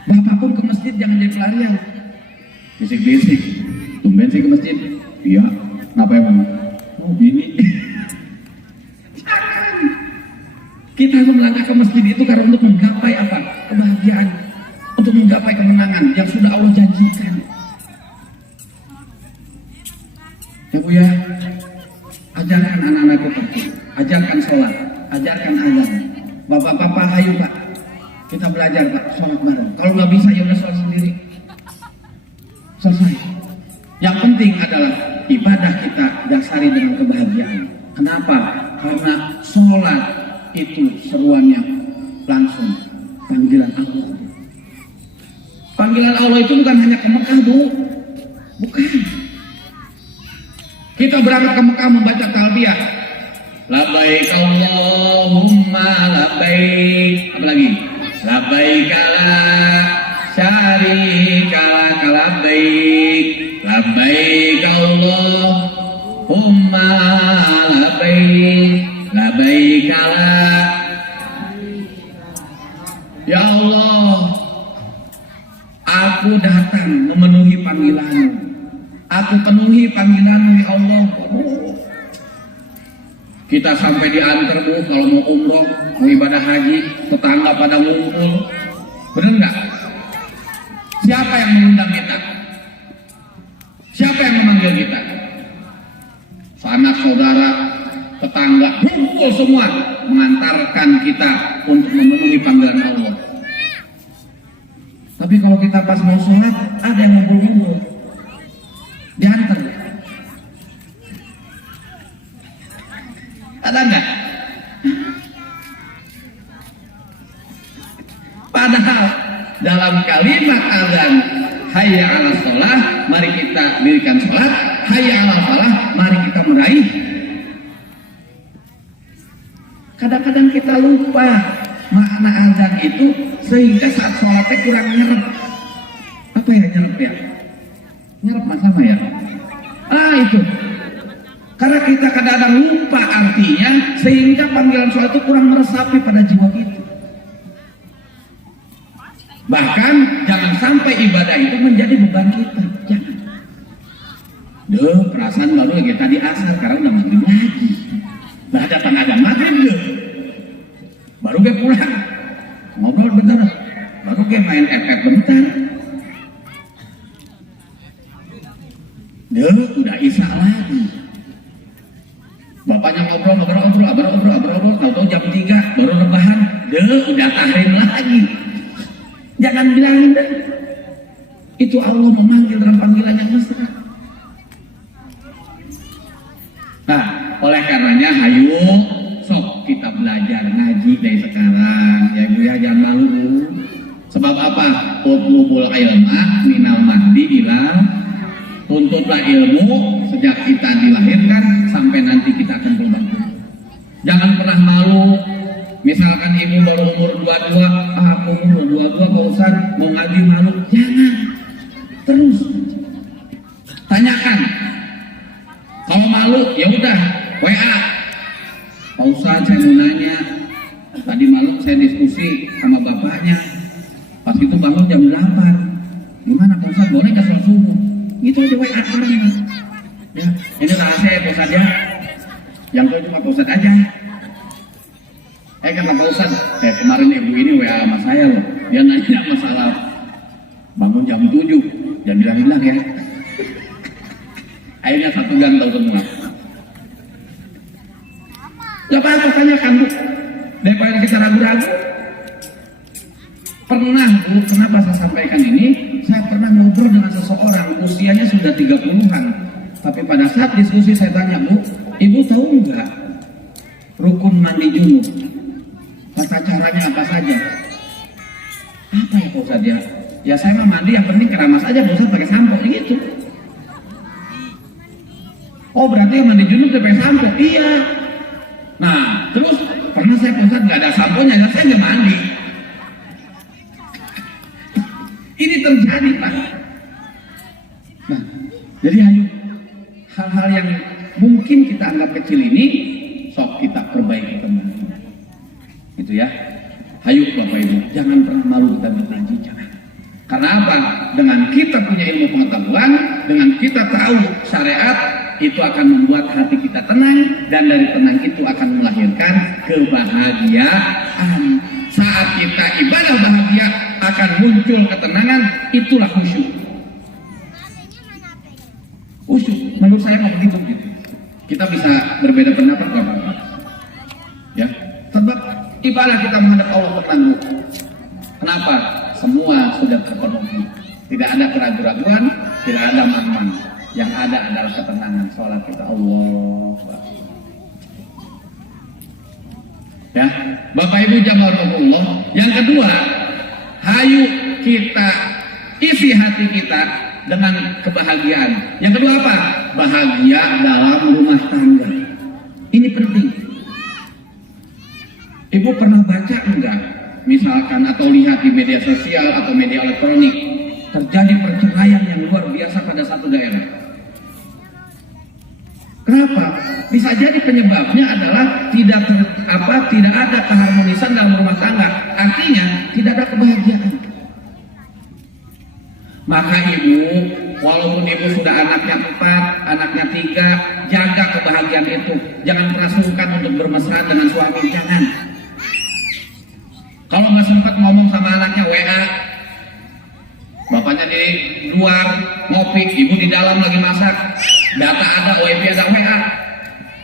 Bapak pun ke masjid jangan jadi pelarian. Bisik-bisik, tumben sih ke masjid. Iya, ngapain Mama? Oh gini. Jangan. Kita harus melangkah ke masjid itu karena untuk menggapai apa? Kebahagiaan, untuk menggapai kemenangan yang sudah Allah janjikan. Ya Bu ya, ajarkan anak-anak kita, ajarkan sholat, ajarkan azan. Bapak-bapak, ayo Pak, kita belajar Pak, sholat bareng. Kalau nggak bisa ya udah sholat sendiri. Selesai. Yang penting adalah ibadah kita dasari dengan kebahagiaan. Kenapa? Karena sholat itu seruannya langsung panggilan Allah. Panggilan Allah itu bukan hanya ke Mekah, Bu. Bukan. Kita berangkat ke Mekah membaca talbiyah. Labbaik Allahumma labbaik. Apa lagi? Labbaik la syarika lak labbaik. Labbaik Allahumma labbaik. Labbaik la. Ya Allah, aku datang memenuhi panggilan-Mu. Aku penuhi panggilan-Mu ya Allah. Kita sampai diantar Bu, kalau mau umroh, mau ibadah haji, tetangga pada ngumpul. Bener nggak? Siapa yang mengundang kita? Siapa yang memanggil kita? Sanak saudara, tetangga, ngumpul semua mengantarkan kita untuk memenuhi panggilan Allah. Tapi kalau kita pas mau sholat, ada yang ngumpul-ngumpul, diantar. Ada enggak? Padahal dalam kalimat azan hayya 'alas shalah, mari kita dirikan sholat, hayya 'alal falah, mari kita meraih. Kadang-kadang kita lupa makna azan itu sehingga saat sholatnya kurang nyerep. Apa ya nyerep ya? Nyerep sama ya? Itu. Karena kita kadang-kadang lupa artinya sehingga panggilan sholat itu kurang meresapi pada jiwa kita. Bahkan jangan sampai ibadah itu menjadi beban kita. Jangan. Perasaan baru lagi tadi asar, karena udah maghrib lagi. Nah datang ada maghrib deh. Baru gue pulang. Ngobrol bentar. Baru gue main FF bentar. Udah isya lagi. Bapaknya ngobrol, tahu-tahu jam 3 baru rebahan. Udah tahrim lagi. Jangan bilangin deh. Itu Allah memanggil dalam panggilan yang mesra. Nah, oleh karenanya hayu sok kita belajar ngaji dari sekarang. Ya Bu ya, jangan malu Bu. Sebab apa? Utlubul ilma minal mahdi ila, tuntutlah ilmu sejak kita dilahirkan sampai nanti kita akan berbangkit. Jangan pernah malu. Misalkan ibu baru umur 22, aku umur 22 Pak Ustaz mau ngaji malu. Jangan. Terus tanyakan. Kalau malu ya udah WA. Pak Ustaz saya mau nanya. Tadi malam saya diskusi sama bapaknya. Pas itu bangun jam 8. Gimana Pak Ustaz, boleh nggak sholat subuh? Gitu aja WA orangnya. Ya, ini rahasia ya Pak Ustaz ya. Yang itu cuma Pak Ustaz aja. Kata Pak Ustaz, kemarin ibu ini WA sama saya loh. Dia nanya masalah bangun jam 7. Jangan bilang-bilang ya. Akhirnya satu gang tahu semua. Gak apa-apa, tanyakan Bu. Daripada kita ragu-ragu. Pernah Bu, kenapa saya sampaikan ini? Saya pernah ngobrol dengan seseorang, usianya sudah 30-an. Tapi pada saat diskusi saya tanya, Bu, Ibu tahu nggak rukun mandi junub? Tata caranya apa saja? Apa ya Pak Ustaz ya? Ya saya mah mandi yang penting keramas aja Pak Ustaz, pakai sampo gitu. Oh berarti yang mandi junub pakai sampo? Iya. Nah terus pernah saya Pak Ustaz nggak ada samponya, ya saya nggak mandi. Ini terjadi Pak. Nah jadi ayo hal-hal yang mungkin kita anggap kecil ini sok kita perbaiki kembali. Itu ya. Hayu Bapak Ibu, jangan pernah malu kita berjanji, jangan. Karena apa? Dengan kita punya ilmu pengetahuan, dengan kita tahu syariat, itu akan membuat hati kita tenang, dan dari tenang itu akan melahirkan kebahagiaan. Saat kita ibadah bahagia akan muncul ketenangan, itulah khusyuk. Khusyuk, menurut saya mau begitu. Kita bisa berbeda pendapat Bapak. Ya, sebab ibadah kita menghadap Allah tenang. Kenapa? Semua sudah terpenuhi. Tidak ada keraguan-raguan, tidak ada man-man. Yang ada adalah ketenangan. Sholat kita Allah. Ya, Bapak Ibu jamaah. Yang kedua, hayu kita isi hati kita dengan kebahagiaan. Yang kedua apa? Bahagia dalam rumah tangga. Ini penting. Ibu pernah baca enggak? Misalkan atau lihat di media sosial atau media elektronik terjadi perceraian yang luar biasa pada satu daerah. Kenapa? Bisa jadi penyebabnya adalah tidak ada keharmonisan dalam rumah tangga. Artinya tidak ada kebahagiaan. Maka ibu, walaupun ibu sudah anaknya 4, anaknya 3, jaga kebahagiaan itu. Jangan pernah sungkan untuk bermesra dengan suami, jangan. Kalau nggak sempat ngomong sama anaknya WA, bapaknya di luar ngopi, ibu di dalam lagi masak, data ada, wifi ada, WA.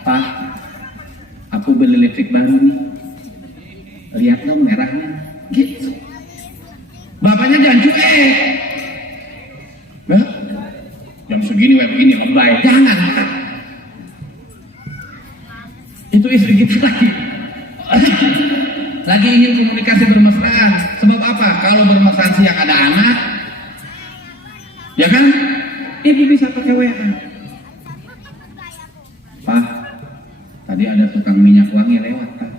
Pak, aku beli listrik baru nih, lihat dong merahnya, gitu. Bapaknya jangan cuek. Nah, jam segini web ini lebay, jangan. Itu istri kita lagi ingin komunikasi bermesraan. Sebab apa? Kalau bermesraan siang ada anak, ya kan? Ibu bisa pakai WA. Pak, tadi ada tukang minyak wangi lewat Pak.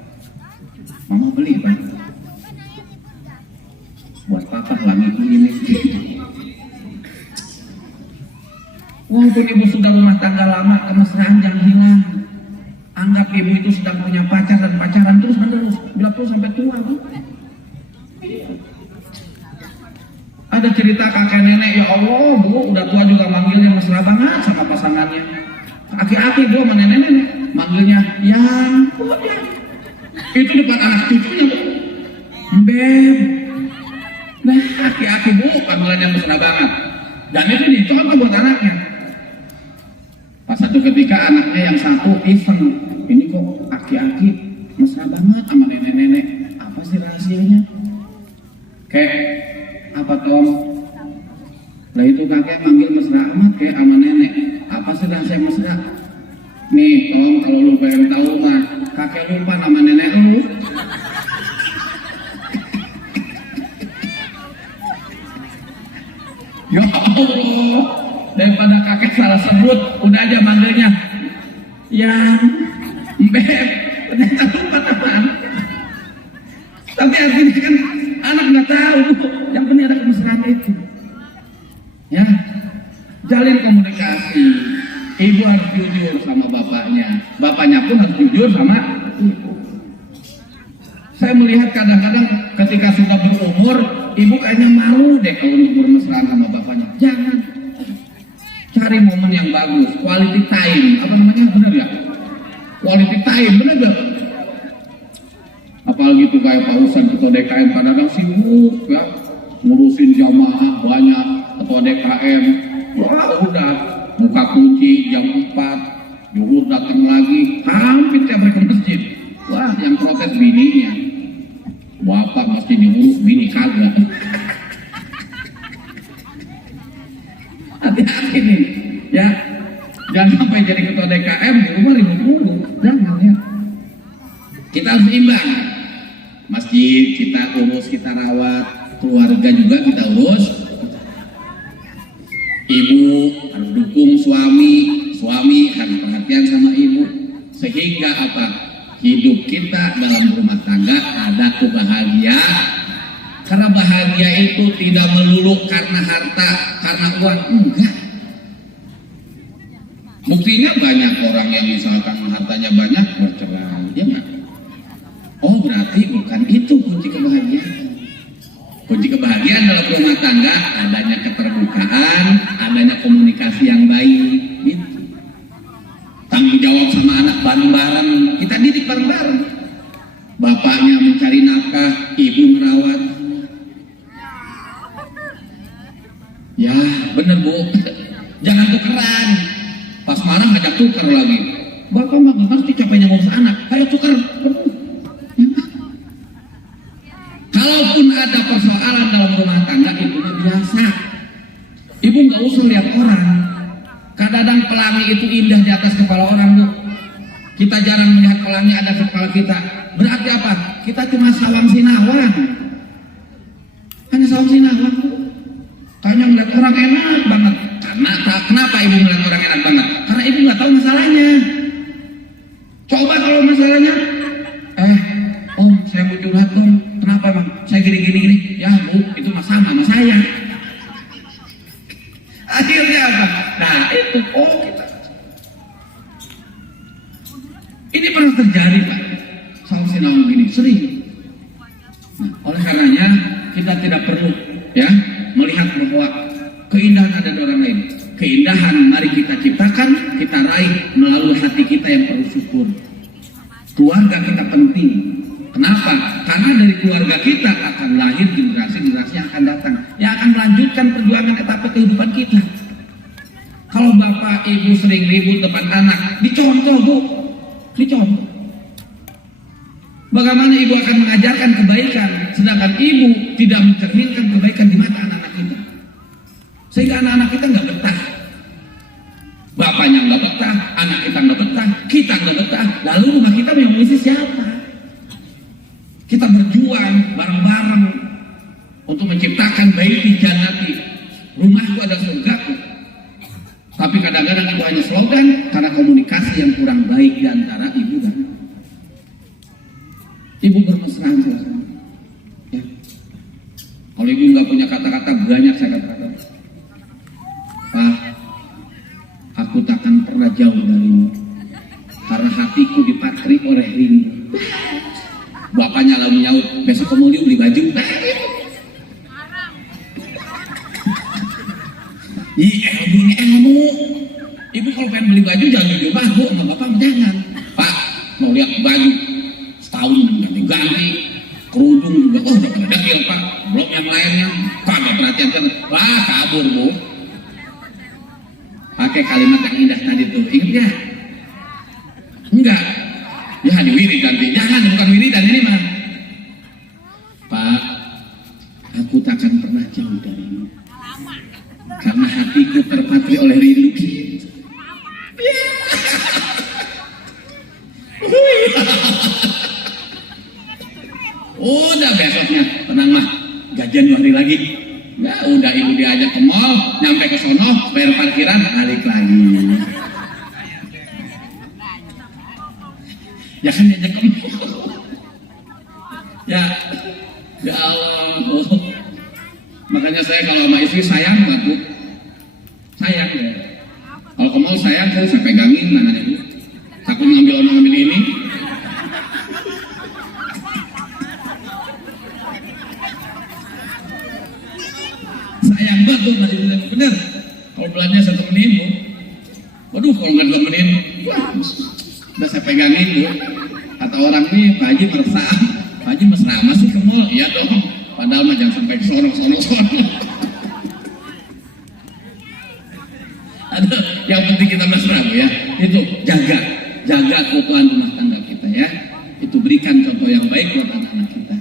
Mama beli Pak. Buat papa wangi ini. Walaupun ibu sudah rumah tangga lama, kemesraan jangan hilang. Anggap ibu itu sedang punya pacar dan pacaran terus menerus, bila perlu sampai tua Bu. Ada cerita kakek nenek, ya Allah bu, udah tua juga manggilnya mesra banget sama pasangannya. Aki-aki bu sama nenek-nenek manggilnya yang, oh ya. Itu depan anak cucunya bu, Beb. Nah aki-aki bu panggilannya mesra banget. Dan itu dicontoh buat anaknya. Pas satu ketika anaknya yang satu iseng, ini kok aki-aki mesra banget sama nenek-nenek. Apa sih rahasianya? Kayak apa Tom? Lah itu kakek manggil mesra amat kayak sama nenek. Apa sih rahasia mesra? Nih Tom, kalau lu pengen tahu mah, kakek lupa nama nenek lu. Ya Allah, daripada kakek salah sebut, udah aja manggilnya yang Beb. Ternyata lupa teman. Tapi artinya kan anak nggak tahu, yang penting ada kemesraan itu. Ya, jalin komunikasi. Ibu harus jujur sama bapaknya, bapaknya pun harus jujur sama ibu. Saya melihat kadang-kadang ketika sudah berumur, ibu kayaknya malu deh kalau untuk bermesraan sama bapaknya. Jangan, cari momen yang bagus, quality time. Apa namanya, benar ya? Quality time, benar gak? Apalagi tuh kayak Pak Usan ketua DKM kadang-kadang sibuk ya, ngurusin jamaah banyak, ketua DKM. Wah udah buka kunci jam 4, Zuhur datang lagi, hampir tiap hari ke masjid. Wah yang protes bininya, bapak mesti diurus, bini kagak. Hati-hati nih ya, jangan sampai jadi ketua DKM di rumah ribut mulu. Jangan ya, kita harus imbang. Masjid kita urus, kita rawat, keluarga juga kita urus. Ibu harus dukung suami, suami harus perhatian sama ibu. Sehingga apa? Hidup kita dalam rumah tangga ada kebahagiaan. Karena bahagia itu tidak melulu karena harta, karena uang, enggak. Buktinya banyak orang yang misalkan hartanya banyak bercerai, ya enggak? Oh berarti bukan itu kunci kebahagiaan. Kunci kebahagiaan dalam rumah tangga adanya keterbukaan, adanya komunikasi yang baik, gitu. Tanggung jawab sama anak bareng-bareng, kita didik bareng-bareng. Bapaknya mencari nafkah, ibu merawat. Ya bener bu, jangan tukeran. Pas marah ngajak tuker lagi. Bapak mah harus dicapainya ngurus anak, ayo tuker. Kalaupun ada persoalan dalam rumah tangga, itu biasa. Ibu nggak usah lihat orang. Kadang-kadang pelangi itu indah di atas kepala orang bu. Kita jarang melihat pelangi ada di kepala kita. Berarti apa? Kita cuma sawang sinawang. Hanya sawang sinawang. Kayaknya ngeliat orang enak banget. Kenapa ibu ngeliat orang enak banget? Karena ibu nggak tahu masalahnya. Coba kalau masalahnya, om saya mau curhat dong. Kenapa bang? Saya gini. Ya bu, itu masalah sama saya. Akhirnya apa? Nah itu, kita. Ini pernah terjadi pak. Sawang sinawang gini, sering. Nah, oleh karenanya kita tidak perlu ya melihat bahwa keindahan ada di orang lain. Keindahan mari kita ciptakan, kita raih melalui hati kita yang penuh syukur. Keluarga kita penting. Kenapa? Karena dari keluarga kita akan lahir generasi-generasi yang akan datang, yang akan melanjutkan perjuangan etapa kehidupan kita. Kalau bapak ibu sering ribut depan anak, dicontoh bu, dicontoh. Bagaimana ibu akan mengajarkan kebaikan, sedangkan ibu tidak mencerminkan kebaikan di mata anak-anak kita, sehingga anak-anak kita nggak betah. Bapaknya nggak betah, anak kita nggak betah, kita nggak betah. Lalu rumah kita yang mengisi siapa? Kita berjuang bareng-bareng untuk menciptakan baiti jannati. Rumahku ada surgaku. Tapi kadang-kadang itu hanya slogan karena komunikasi yang kurang baik di antara ibu dan ibu bermesraan sama. Ya. Kalau ibu nggak punya kata-kata banyak saya katakan, Pak, aku takkan pernah jauh darimu karena hatiku dipatri oleh rindu. Bapaknya lalu nyaut, besok kamu beli baju. udah pada dekil Pak, blok yang lainnya kagak perhatian kan, wah kabur Bu. Pakai kalimat yang indah tadi tuh, ingat ya? Enggak, ya di wiridan, jangan, bukan wiridan ini mah. Pak, aku takkan pernah jauh darimu, karena hatiku terpatri oleh rindu kita. Udah besoknya tenang mah, gajian 2 hari lagi. Ya udah ibu diajak ke mall, nyampe ke sono, bayar parkiran, balik lagi. Ya kan diajak ke mall. Ya Allah. Oh. Makanya saya kalau sama istri sayang banget Bu. Sayang ya. Kalau ke mall sayang, saya pegangin mana ibu. Takut ngambil ini. Sayang banget bener. Kalau belannya 1 menit Bu. Waduh, kalau nggak 2 menit, wah, udah saya pegangin Bu. Kata orang nih, Pak Haji meresah. Pak Haji mesra masih ke mall. Iya dong. Padahal mah jangan sampai sono. Ada yang penting kita mesra Bu ya. Itu jaga keutuhan rumah tangga kita ya. Itu berikan contoh yang baik buat anak-anak kita.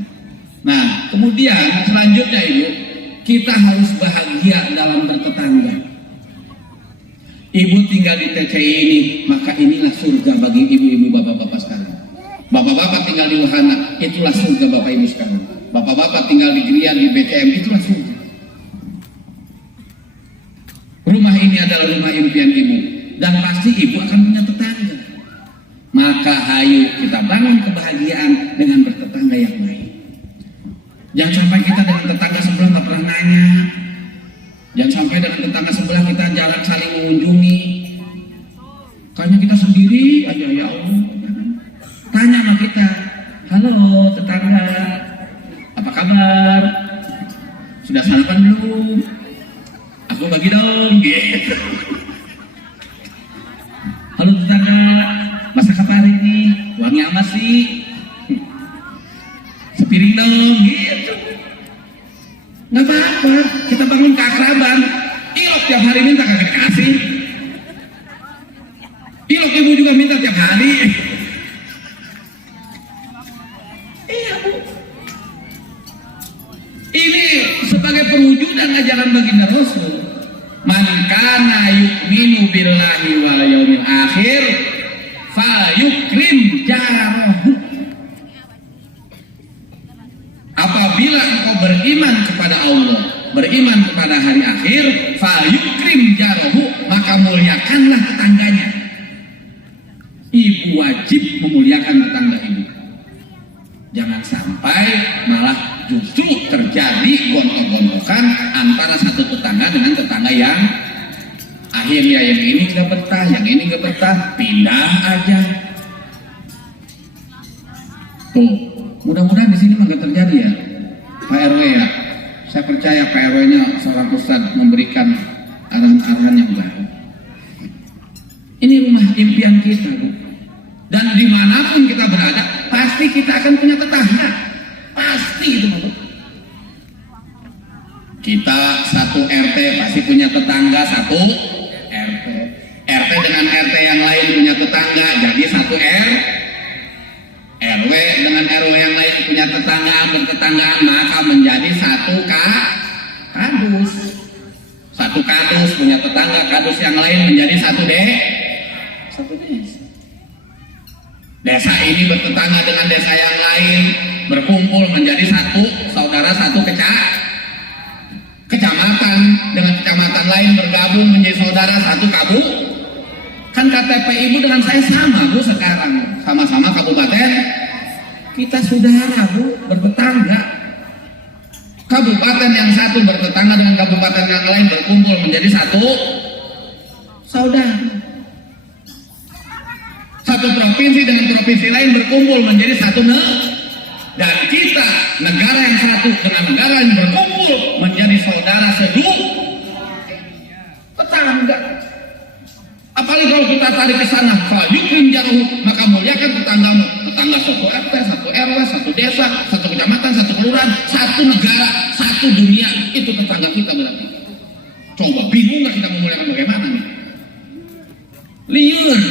Nah, kemudian selanjutnya Ibu, kita harus bahagia dalam bertetangga. Ibu tinggal di TCI ini, maka inilah surga bagi ibu-ibu, bapak-bapak sekalian. Bapak-bapak tinggal di wahana, itulah surga bapak ibu sekalian. Bapak-bapak tinggal di Grian, di BCM, itulah surga. Rumah ini adalah rumah impian ibu, dan pasti ibu akan punya tetangga. Maka hayu kita bangun kebahagiaan dengan bertetangga yang baik. Jangan sampai kita dengan tetangga sebelah nggak pernah nanya. Jangan sampai dengan tetangga sebelah kita jarang saling mengunjungi. Kayaknya kita sendiri aja ya Allah. Tanya sama kita, halo tetangga, apa kabar? Sudah sarapan belum? Aku bagi dong. Gitu. Halo tetangga, masak apa hari ini? Uangnya apa sih? Sepiring dong, gitu. Nggak apa-apa, kita bangun keakraban. Ilok tiap hari minta kagak dikasih. Ilok ibu juga minta tiap hari. Iya Bu. Ini sebagai perwujudan ajaran baginda Rasul. Man kana yu'minu billahi wal yaumil akhir falyukrim jarahu. Apabila engkau beriman kepada Allah, beriman kepada hari akhir, falyukrim jarahu, maka muliakanlah tetangganya. Ibu wajib memuliakan tetangga ibu. Jangan sampai malah justru terjadi gontok-gontokan antara satu tetangga dengan tetangga yang akhirnya yang ini gak betah, yang ini gak betah, pindah aja. Tuh, mudah-mudahan di sini nggak terjadi ya, Pak RW ya. Saya percaya Pak RW-nya seorang ustadz memberikan arahan-arahan yang baik. Ini rumah impian kita, Bu. Dan dimanapun kita berada, pasti kita akan punya tetangga. Pasti itu, Bu. Kita satu RT pasti punya tetangga satu RT. RT dengan RT yang lain punya tetangga, jadi satu RW dengan RW yang lain punya tetangga, bertetanggaan, maka menjadi satu kadus. Satu kadus punya tetangga, kadus yang lain menjadi satu desa. Desa ini bertetangga dengan desa yang lain, berkumpul menjadi satu saudara, satu kecamatan dengan kecamatan lain bergabung menjadi saudara, satu kan KTP ibu dengan saya sama Bu sekarang, sama-sama kabupaten, kita saudara Bu, bertetangga. Kabupaten yang satu bertetangga dengan kabupaten yang lain berkumpul menjadi satu saudara. Satu provinsi dengan provinsi lain berkumpul menjadi satu dan kita negara yang satu dengan negara yang berkumpul menjadi saudara tetangga. Apalagi kalau kita tarik ke sana, falyukrim jarahu, maka muliakan tetanggamu. Tetangga satu RT, satu RW, satu desa, satu kecamatan, satu kelurahan, satu negara, satu dunia, itu tetangga kita berarti. Coba bingung nggak kita memulihkan bagaimana nih? Liur.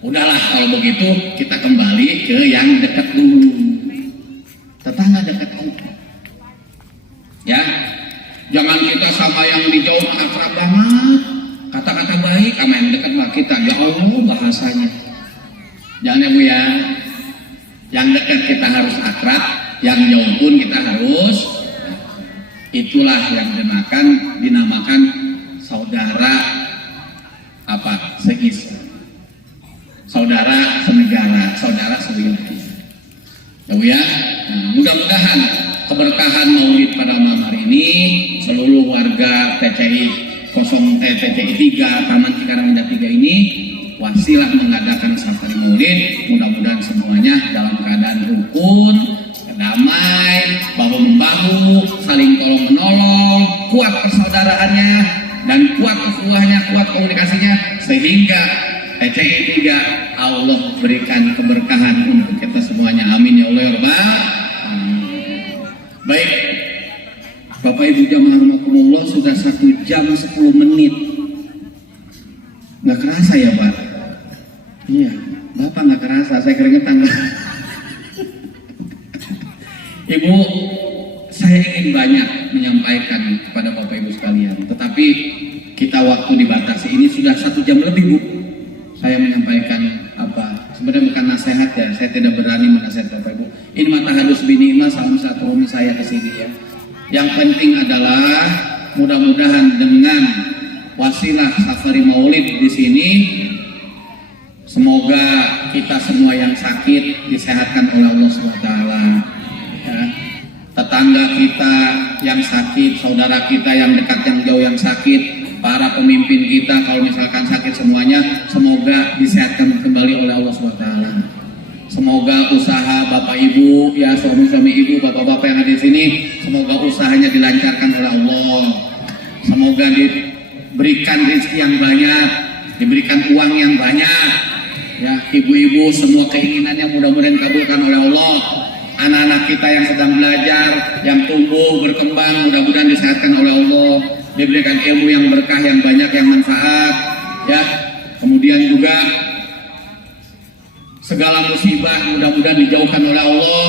Udahlah kalau begitu kita kembali ke yang dekat dulu. Tetangga dekat kita. Ya, jangan kita sama yang di jauh akrab banget. Kata-kata baik sama yang dekat sama kita. Ya Allah bahasanya. Jangan ya Bu ya. Yang dekat kita harus akrab, yang jauh pun kita harus. Itulah yang dinamakan saudara apa? Seislam. Saudara senegara, saudara sewilayah. Ya Bu ya. Nah, mudah-mudahan keberkahan Maulid pada malam hari ini seluruh warga TCI 3 Taman Cikarang Indah 3 ini wasilah mengadakan safari Maulid. Mudah-mudahan semuanya dalam keadaan rukun, damai, bahu membahu, saling tolong menolong, kuat persaudaraannya dan kuat ukhuwahnya, kuat komunikasinya, sehingga TCI 3 Allah berikan keberkahan untuk kita semuanya. Amin ya Allah ya Rabbal. Baik, Bapak Ibu jamaah rahimakumullah, sudah 1 jam 10 menit. Nggak kerasa ya Pak? Iya, Bapak nggak kerasa, saya keringetan. Ibu, saya ingin banyak menyampaikan kepada Bapak Ibu sekalian, tetapi kita waktu dibatasi. Ini sudah 1 jam lebih Bu. Saya menyampaikan apa? Sebenarnya bukan nasihat ya, saya tidak berani menasihat Bapak Ibu. Ini mata hadus binima, salam silaturahmi saya ke sini ya. Yang penting adalah mudah-mudahan dengan wasilah safari Maulid di sini, semoga kita semua yang sakit disehatkan oleh Allah SWT. Ya. Tetangga kita yang sakit, saudara kita yang dekat yang jauh yang sakit, para pemimpin kita kalau misalkan sakit semuanya, semoga disehatkan kembali oleh Allah SWT. Semoga usaha Bapak Ibu, ya suami-suami Ibu, Bapak-Bapak yang ada di sini, semoga usahanya dilancarkan oleh Allah. Semoga diberikan rezeki yang banyak, diberikan uang yang banyak. Ya, ibu-ibu semua keinginannya mudah-mudahan dikabulkan oleh Allah. Anak-anak kita yang sedang belajar, yang tumbuh, berkembang, mudah-mudahan disehatkan oleh Allah. Diberikan ilmu yang berkah, yang banyak, yang manfaat. Ya, kemudian juga segala musibah mudah-mudahan dijauhkan oleh Allah,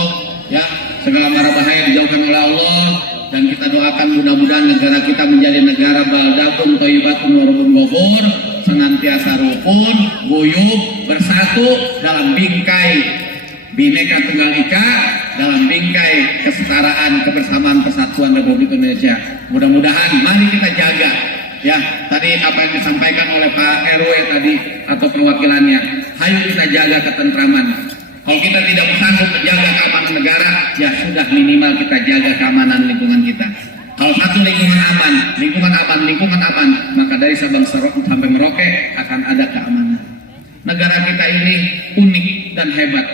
ya, segala mara bahaya dijauhkan oleh Allah, dan kita doakan mudah-mudahan negara kita menjadi negara baldatun thayyibatun wa rabbun ghafur, senantiasa rukun, guyup, bersatu dalam bingkai Bhinneka Tunggal Ika, dalam bingkai kesetaraan, kebersamaan, persatuan Republik Indonesia. Mudah-mudahan mari kita jaga. Ya, tadi apa yang disampaikan oleh Pak RW tadi atau perwakilannya, ayo kita jaga ketentraman. Kalau kita tidak sanggup menjaga keamanan negara, ya sudah minimal kita jaga keamanan lingkungan kita. Kalau satu lingkungan aman, maka dari Sabang sampai Merauke akan ada keamanan. Negara kita ini unik dan hebat.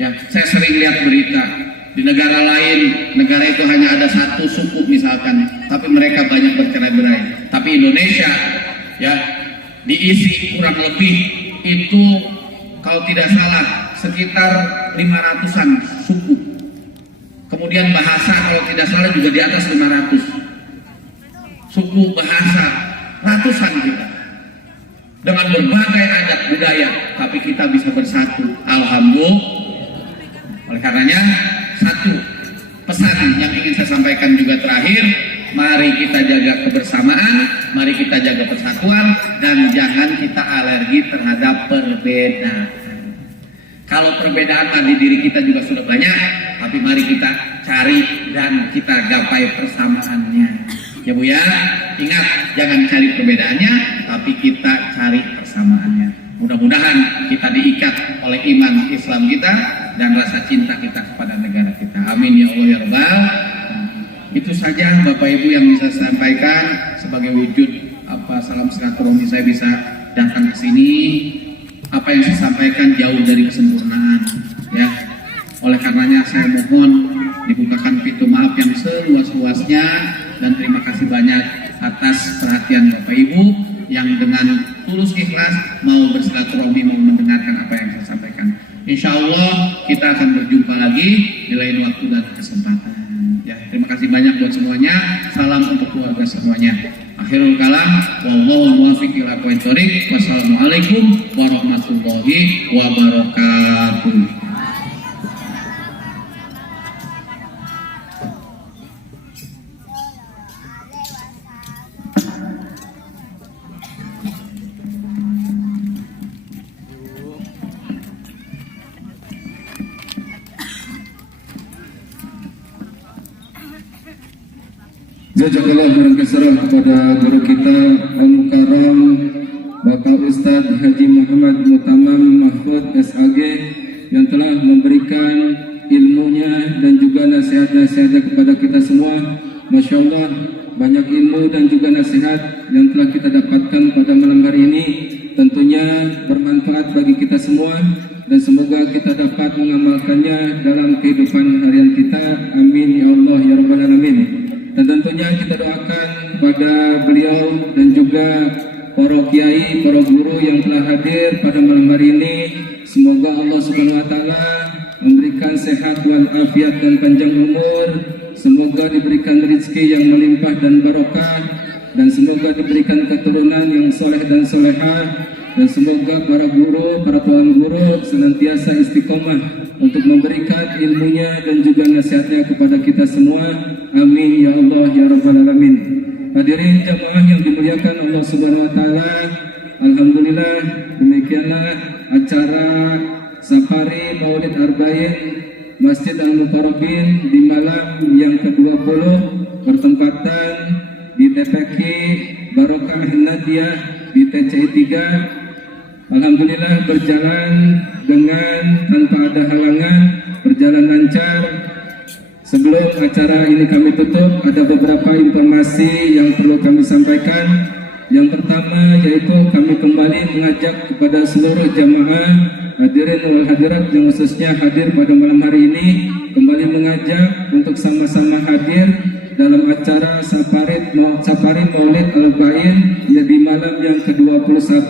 Ya, saya sering lihat berita di negara lain, negara itu hanya ada satu suku misalkan, tapi mereka banyak bercerai-berai. Tapi Indonesia, ya, diisi kurang lebih itu kalau tidak salah sekitar 500-an suku. Kemudian bahasa kalau tidak salah juga di atas 500 suku bahasa, ratusan kita. Dengan berbagai adat budaya, tapi kita bisa bersatu. Alhamdulillah. Oleh karenanya, satu pesan yang ingin saya sampaikan juga terakhir, mari kita jaga kebersamaan, mari kita jaga persatuan, dan jangan kita alergi terhadap perbedaan. Kalau perbedaan tadi diri kita juga sudah banyak, tapi mari kita cari dan kita gapai persamaannya. Ya Bu ya, ingat jangan cari perbedaannya, tapi kita cari persamaannya. Mudah-mudahan kita diikat oleh iman Islam kita dan rasa cinta kita kepada negara kita. Amin ya Allah ya Rabbal. Itu saja Bapak Ibu yang bisa saya sampaikan sebagai wujud salam silaturahmi saya bisa datang ke sini. Apa yang saya sampaikan jauh dari kesempurnaan, ya. Oleh karenanya saya mohon dibukakan pintu maaf yang seluas-luasnya dan terima kasih banyak atas perhatian Bapak Ibu yang dengan tulus ikhlas mau bersilaturahmi, mau mendengarkan apa yang saya sampaikan. Insya Allah kita akan berjumpa lagi di lain waktu dan kesempatan. Ya, terima kasih banyak buat semuanya. Salam untuk keluarga semuanya. Akhirul kalam, wallahu muwaffiq ila aqwamit thoriq. Wassalamualaikum warahmatullahi wabarakatuh. Jazakallah khairan katsira kepada guru kita Al-Mukarram Bapak Ustadz Haji Muhammad Mutamam Mahfud SAG yang telah memberikan ilmunya dan juga nasihat-nasihatnya kepada kita semua. Masya Allah, banyak ilmu dan juga nasihat yang telah kita dapatkan pada malam hari ini, tentunya bermanfaat bagi kita semua dan semoga kita dapat mengamalkannya dalam kehidupan harian kita. Amin ya Allah ya Rabbal Alamin. Dan tentunya kita doakan pada beliau dan juga para kiai, para guru yang telah hadir pada malam hari ini. Semoga Allah Subhanahu wa taala memberikan sehat wal afiat dan panjang umur. Semoga diberikan rezeki yang melimpah dan barokah, dan semoga diberikan keturunan yang soleh dan solehah, dan semoga para guru, para tuan guru senantiasa istiqomah untuk memberikan ilmunya dan juga nasihatnya kepada kita semua. Amin ya Allah ya Rabbal Alamin. Hadirin jamaah yang dimuliakan Allah Subhanahu wa taala, alhamdulillah demikianlah acara Safari Maulid Arba'in Masjid Al-Muqarrabin di malam yang ke-20 bertempatan di TPQ Barokah Nadia di TCI 3. Alhamdulillah berjalan dengan tanpa ada halangan, berjalan lancar. Sebelum acara ini kami tutup, ada beberapa informasi yang perlu kami sampaikan. Yang pertama yaitu kami kembali mengajak kepada seluruh jamaah hadirin wal hadirat yang khususnya hadir pada malam hari ini, kembali mengajak untuk sama-sama hadir dalam acara Safari Maulid Arba'in ya di malam yang ke-21